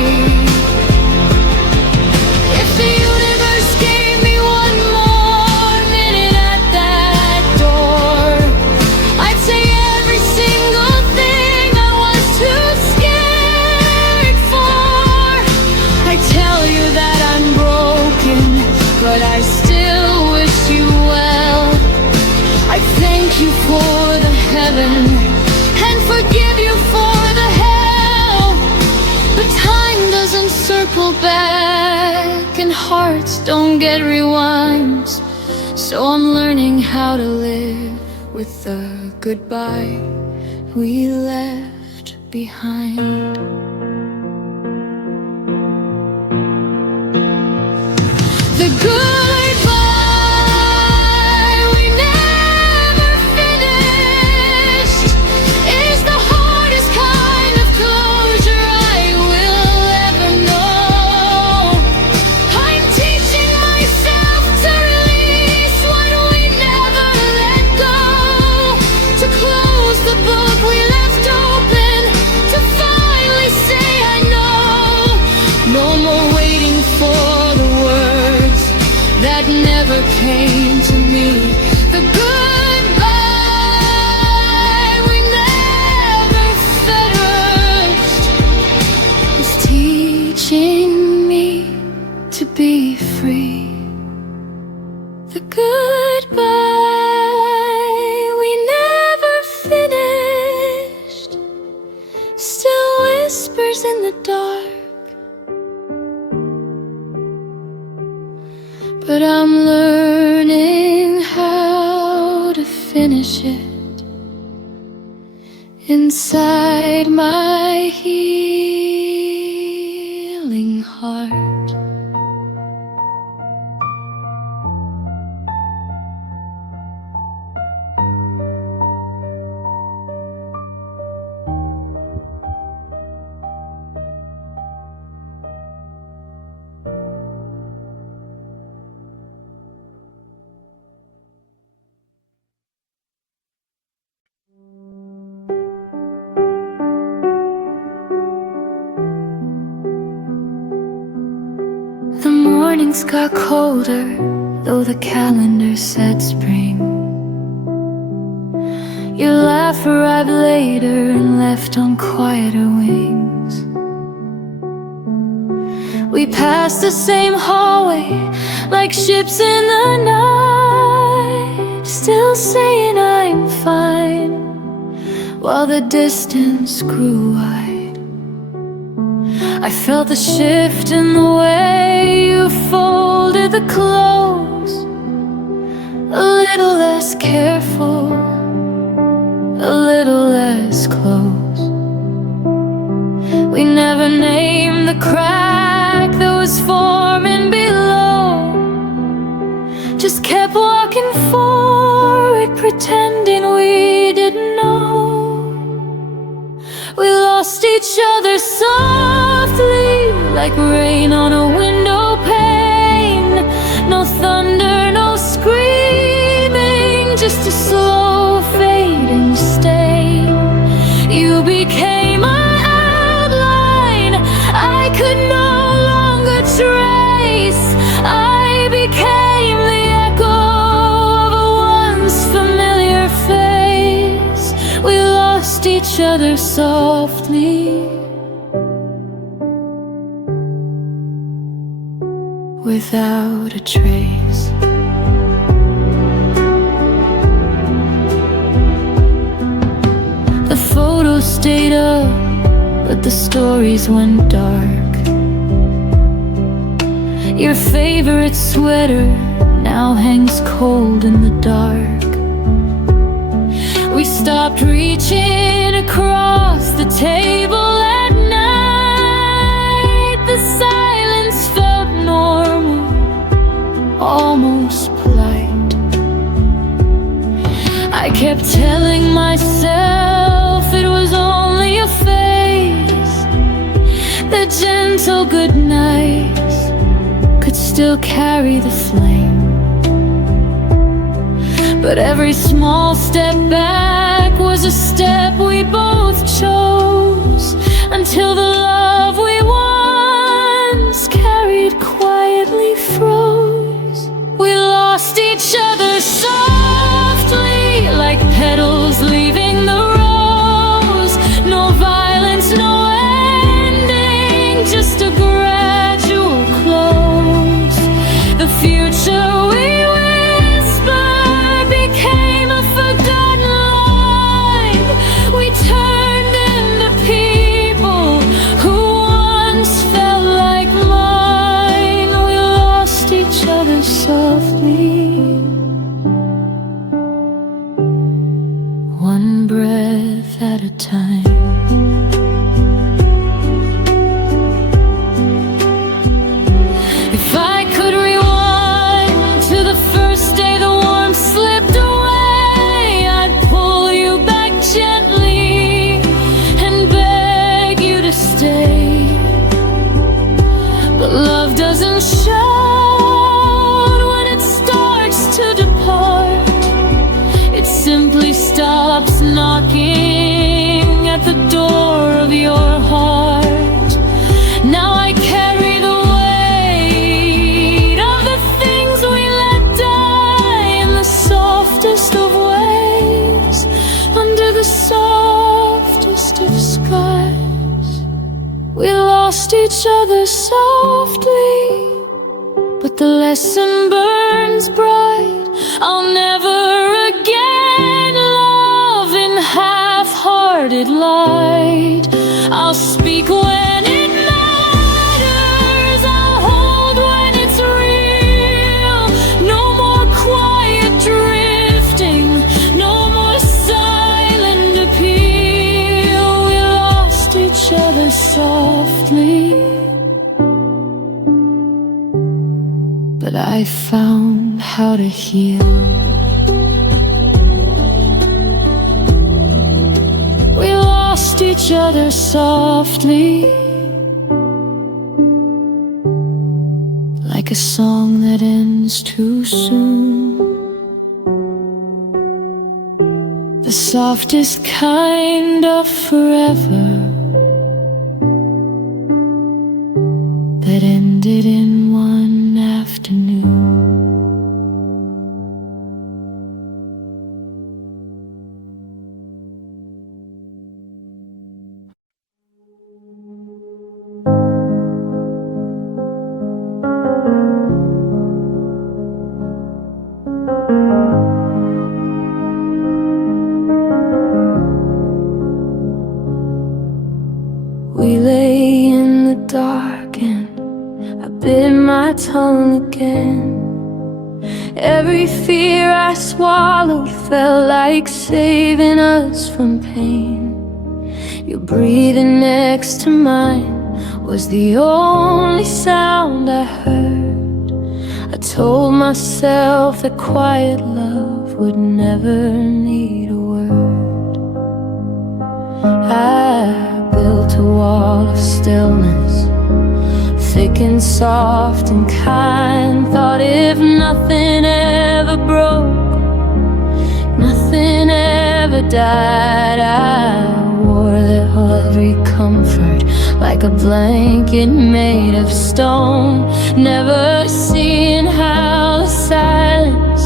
If the universe gave me one more minute at that door, I'd say every single thing I was too scared for. I tell you that I'm broken, but I still wish you well. I thank you for the heaven and forgive you for the hell. But time doesn't circle back and hearts don't get rewinds. So I'm learning how to live with the goodbye we left behind. The goodbye we never finished the dark, but I'm learning how to finish it inside my healing heart. The mornings got colder, though the calendar said spring. Your laugh arrived later and left on quieter wings. We passed the same hallway like ships in the night, still saying I'm fine, while the distance grew wide. I felt the shift in the way you folded the clothes, a little less careful, a little less close. We never named the crack that was forming below, just kept walking forward, pretending we didn't know. We lost each other softly, like rain on a window pane. No thunder, no screaming, just a slow fading stain. You became my outline I could no longer trace. I became the echo of a once familiar face. We lost each other softly, without a trace. The photos stayed up, but the stories went dark. Your favorite sweater now hangs cold in the dark. We stopped reaching across the table at night. The silence felt normal, almost polite. I kept telling myself it was only a phase, that gentle good nights could still carry the flame. But every small step back was a step we both chose, until the love we once carried quietly froze. We lost each other softly, like petals leaving the rose. No violence, no ending, just a gradual close. The future we whispered became a forgotten line. We turned into people who once felt like mine. We lost each other softly, one breath at a time. If I could rewind to the first day the warmth slipped away, I'd pull you back gently and beg you to stay. But love doesn't shout when it starts to depart. It simply stops knocking at the door of your heart. Now I carry the weight of the things we let die in the softest of ways, under the softest of skies. We lost each other softly, but the lesson burns bright. I'll never again love in half-hearted light. I'll speak when softly, but I found how to heal. We lost each other softly, like a song that ends too soon. The softest kind of forever that ended in one afternoon. We lay in the dark and I bit my tongue again. Every fear I swallowed felt like saving us from pain. Your breathing next to mine was the only sound I heard. I told myself that quiet love would never need a word. I built a wall of stillness, thick and soft and kind. Thought if nothing ever broke, nothing ever died. I wore that heavy comfort like a blanket made of stone, never seeing how the silence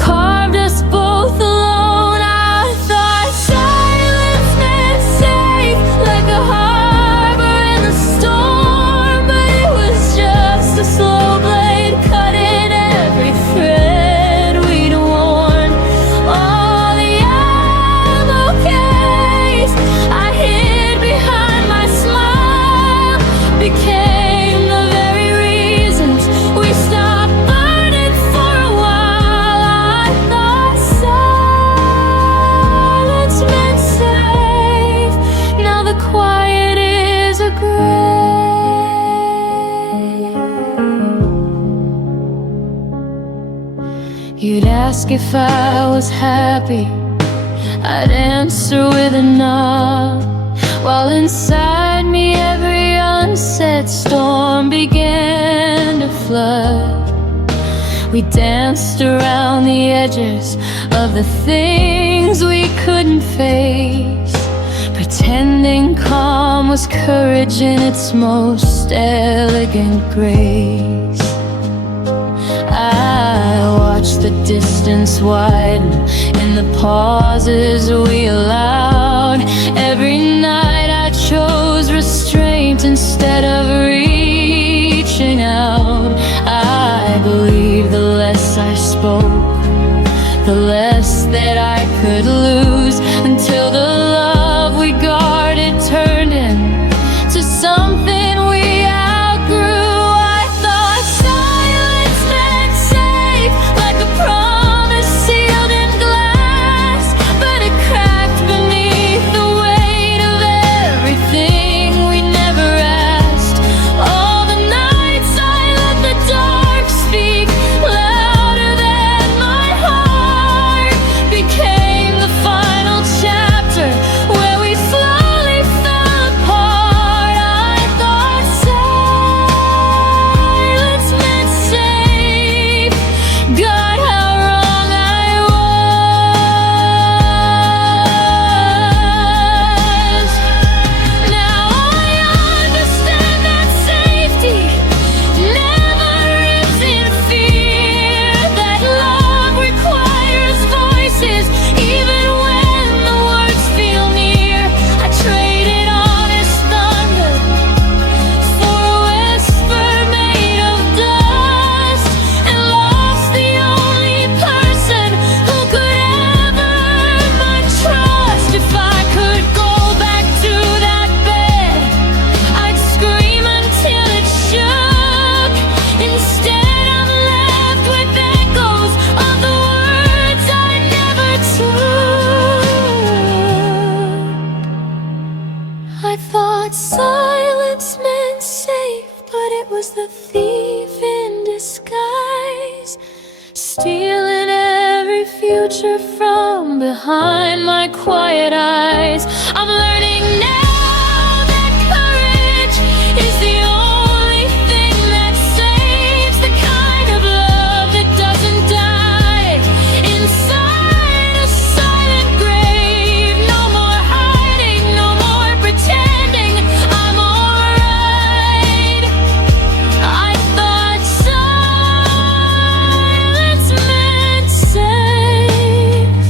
carved us both alone. I thought silence meant safe, like a harbor in the storm, but it was just a slow blade cutting every thread we'd worn. All the ammo case I hid behind my smile became the very reasons we stopped burning for a while. I thought silence meant safe, now the quiet is a grave. You'd ask if I was happy, I'd answer with a nod, while inside me every unsaid storm began to flood. We danced around the edges of the things we couldn't face, pretending calm was courage in its most elegant grace. I watched the distance widen in the pauses we allowed. Every night I chose restraint instead of reaching out. I believed the less I spoke, the less that I could lose, until the love we guarded turned into something we outgrew. I thought silence meant safe, like a promise sealed in glass, but it cracked beneath is the thief in disguise, stealing every future from behind my quiet eyes. I'm learning now that courage is the only thing that saves the kind of love that doesn't die inside a silent grave. No more hiding, no more pretending I'm alright. I thought silence meant safe,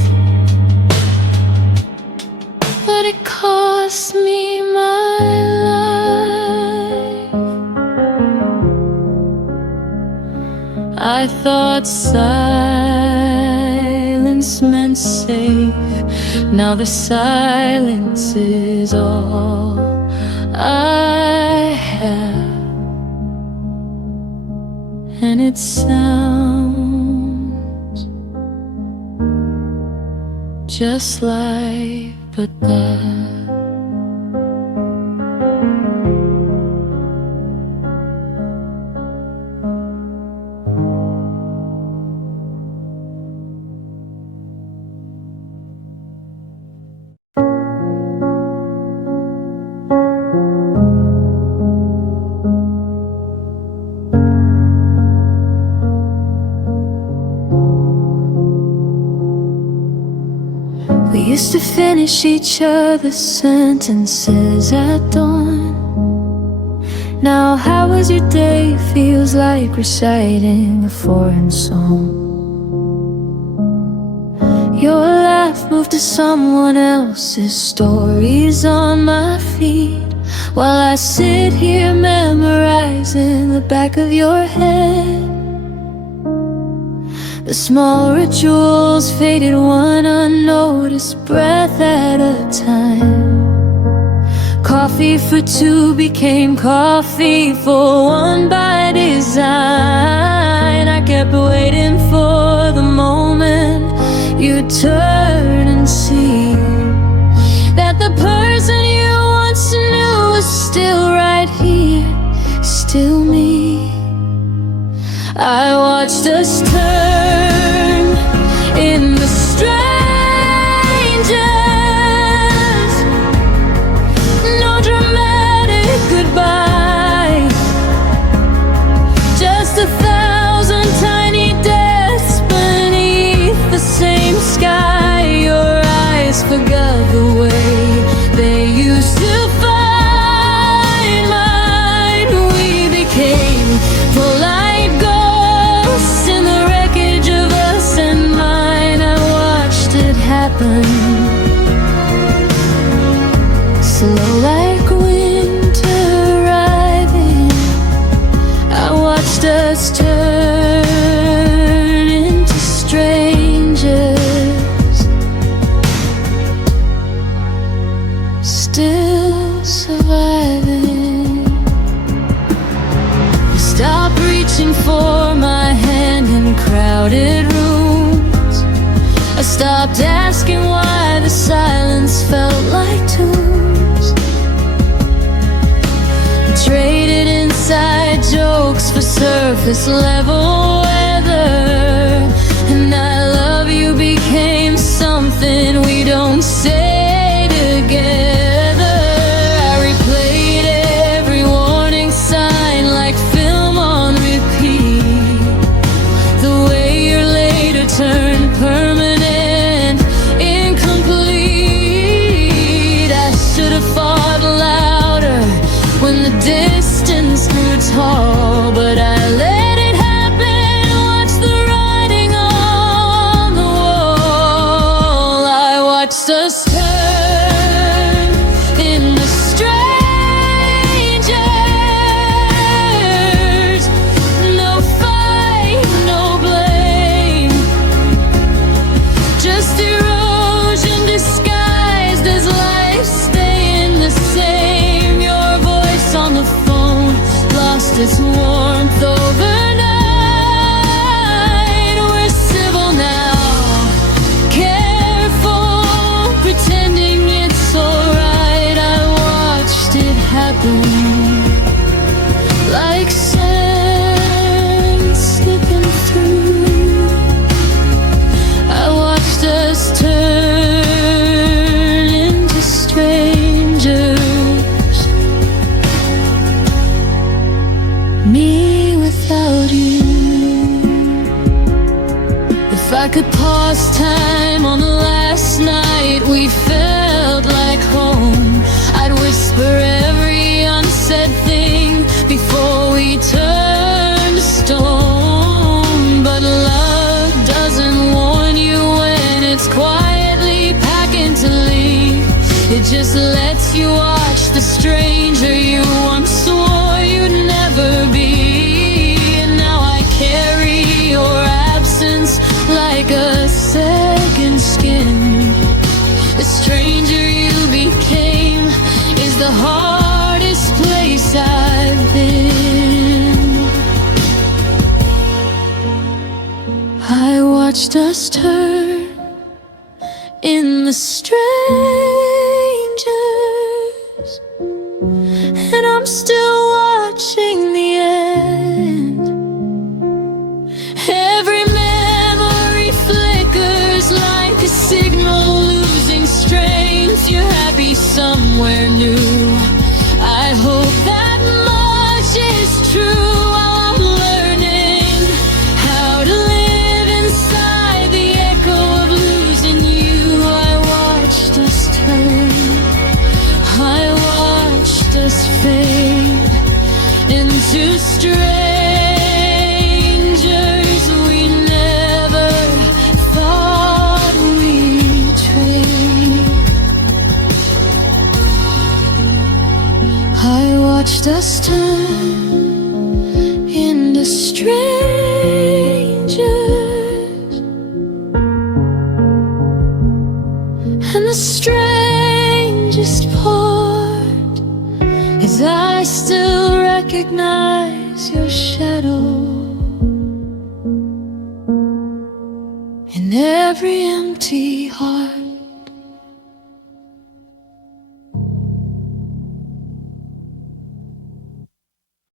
but it cost me my life. I thought silence meant safe. Now the silence is all I have, and it sounds just like but that. We used to finish each other's sentences at dawn. Now how was your day feels like reciting a foreign song. Your laugh moved to someone else's stories on my feet, while I sit here memorizing the back of your head. The small rituals faded one unnoticed breath at a time. Coffee for two became coffee for one by design. I kept waiting for the moment you'd turn and see that the person you once knew was still right here, still me. I watched us turn in the strangers. No dramatic goodbye, just 1,000 tiny deaths beneath the same sky. Your eyes forgot the way they used to find mine. We became polite ghosts in the wreckage of us and mine. I watched it happen, slow like winter arriving. I watched us turn into strangers, still surviving. You stopped reaching for my hand in crowded rooms. I stopped asking why the silence felt like tunes. Traded inside jokes for surface level weather, and I love you became something we don't say together. I replayed every warning sign like film on repeat. The way your later turned permanent, incomplete. I should have fought louder when the distance grew tall, but I let it happen. just lets you watch the stranger you once swore you'd never be. And now I carry your absence like a second skin. The stranger you became is the hardest place I've been. I watched us turn in the strangers, and I'm still watching the end. Every memory flickers like a signal losing strength. You're happy somewhere new. I hope that much is true. I'm learning how to live inside the echo of losing you. I watched us turn, I watched us fade into strangers we never thought we'd trade. I watched us turn into strangers, and the strangest part is I still recognize your shadow in every empty heart.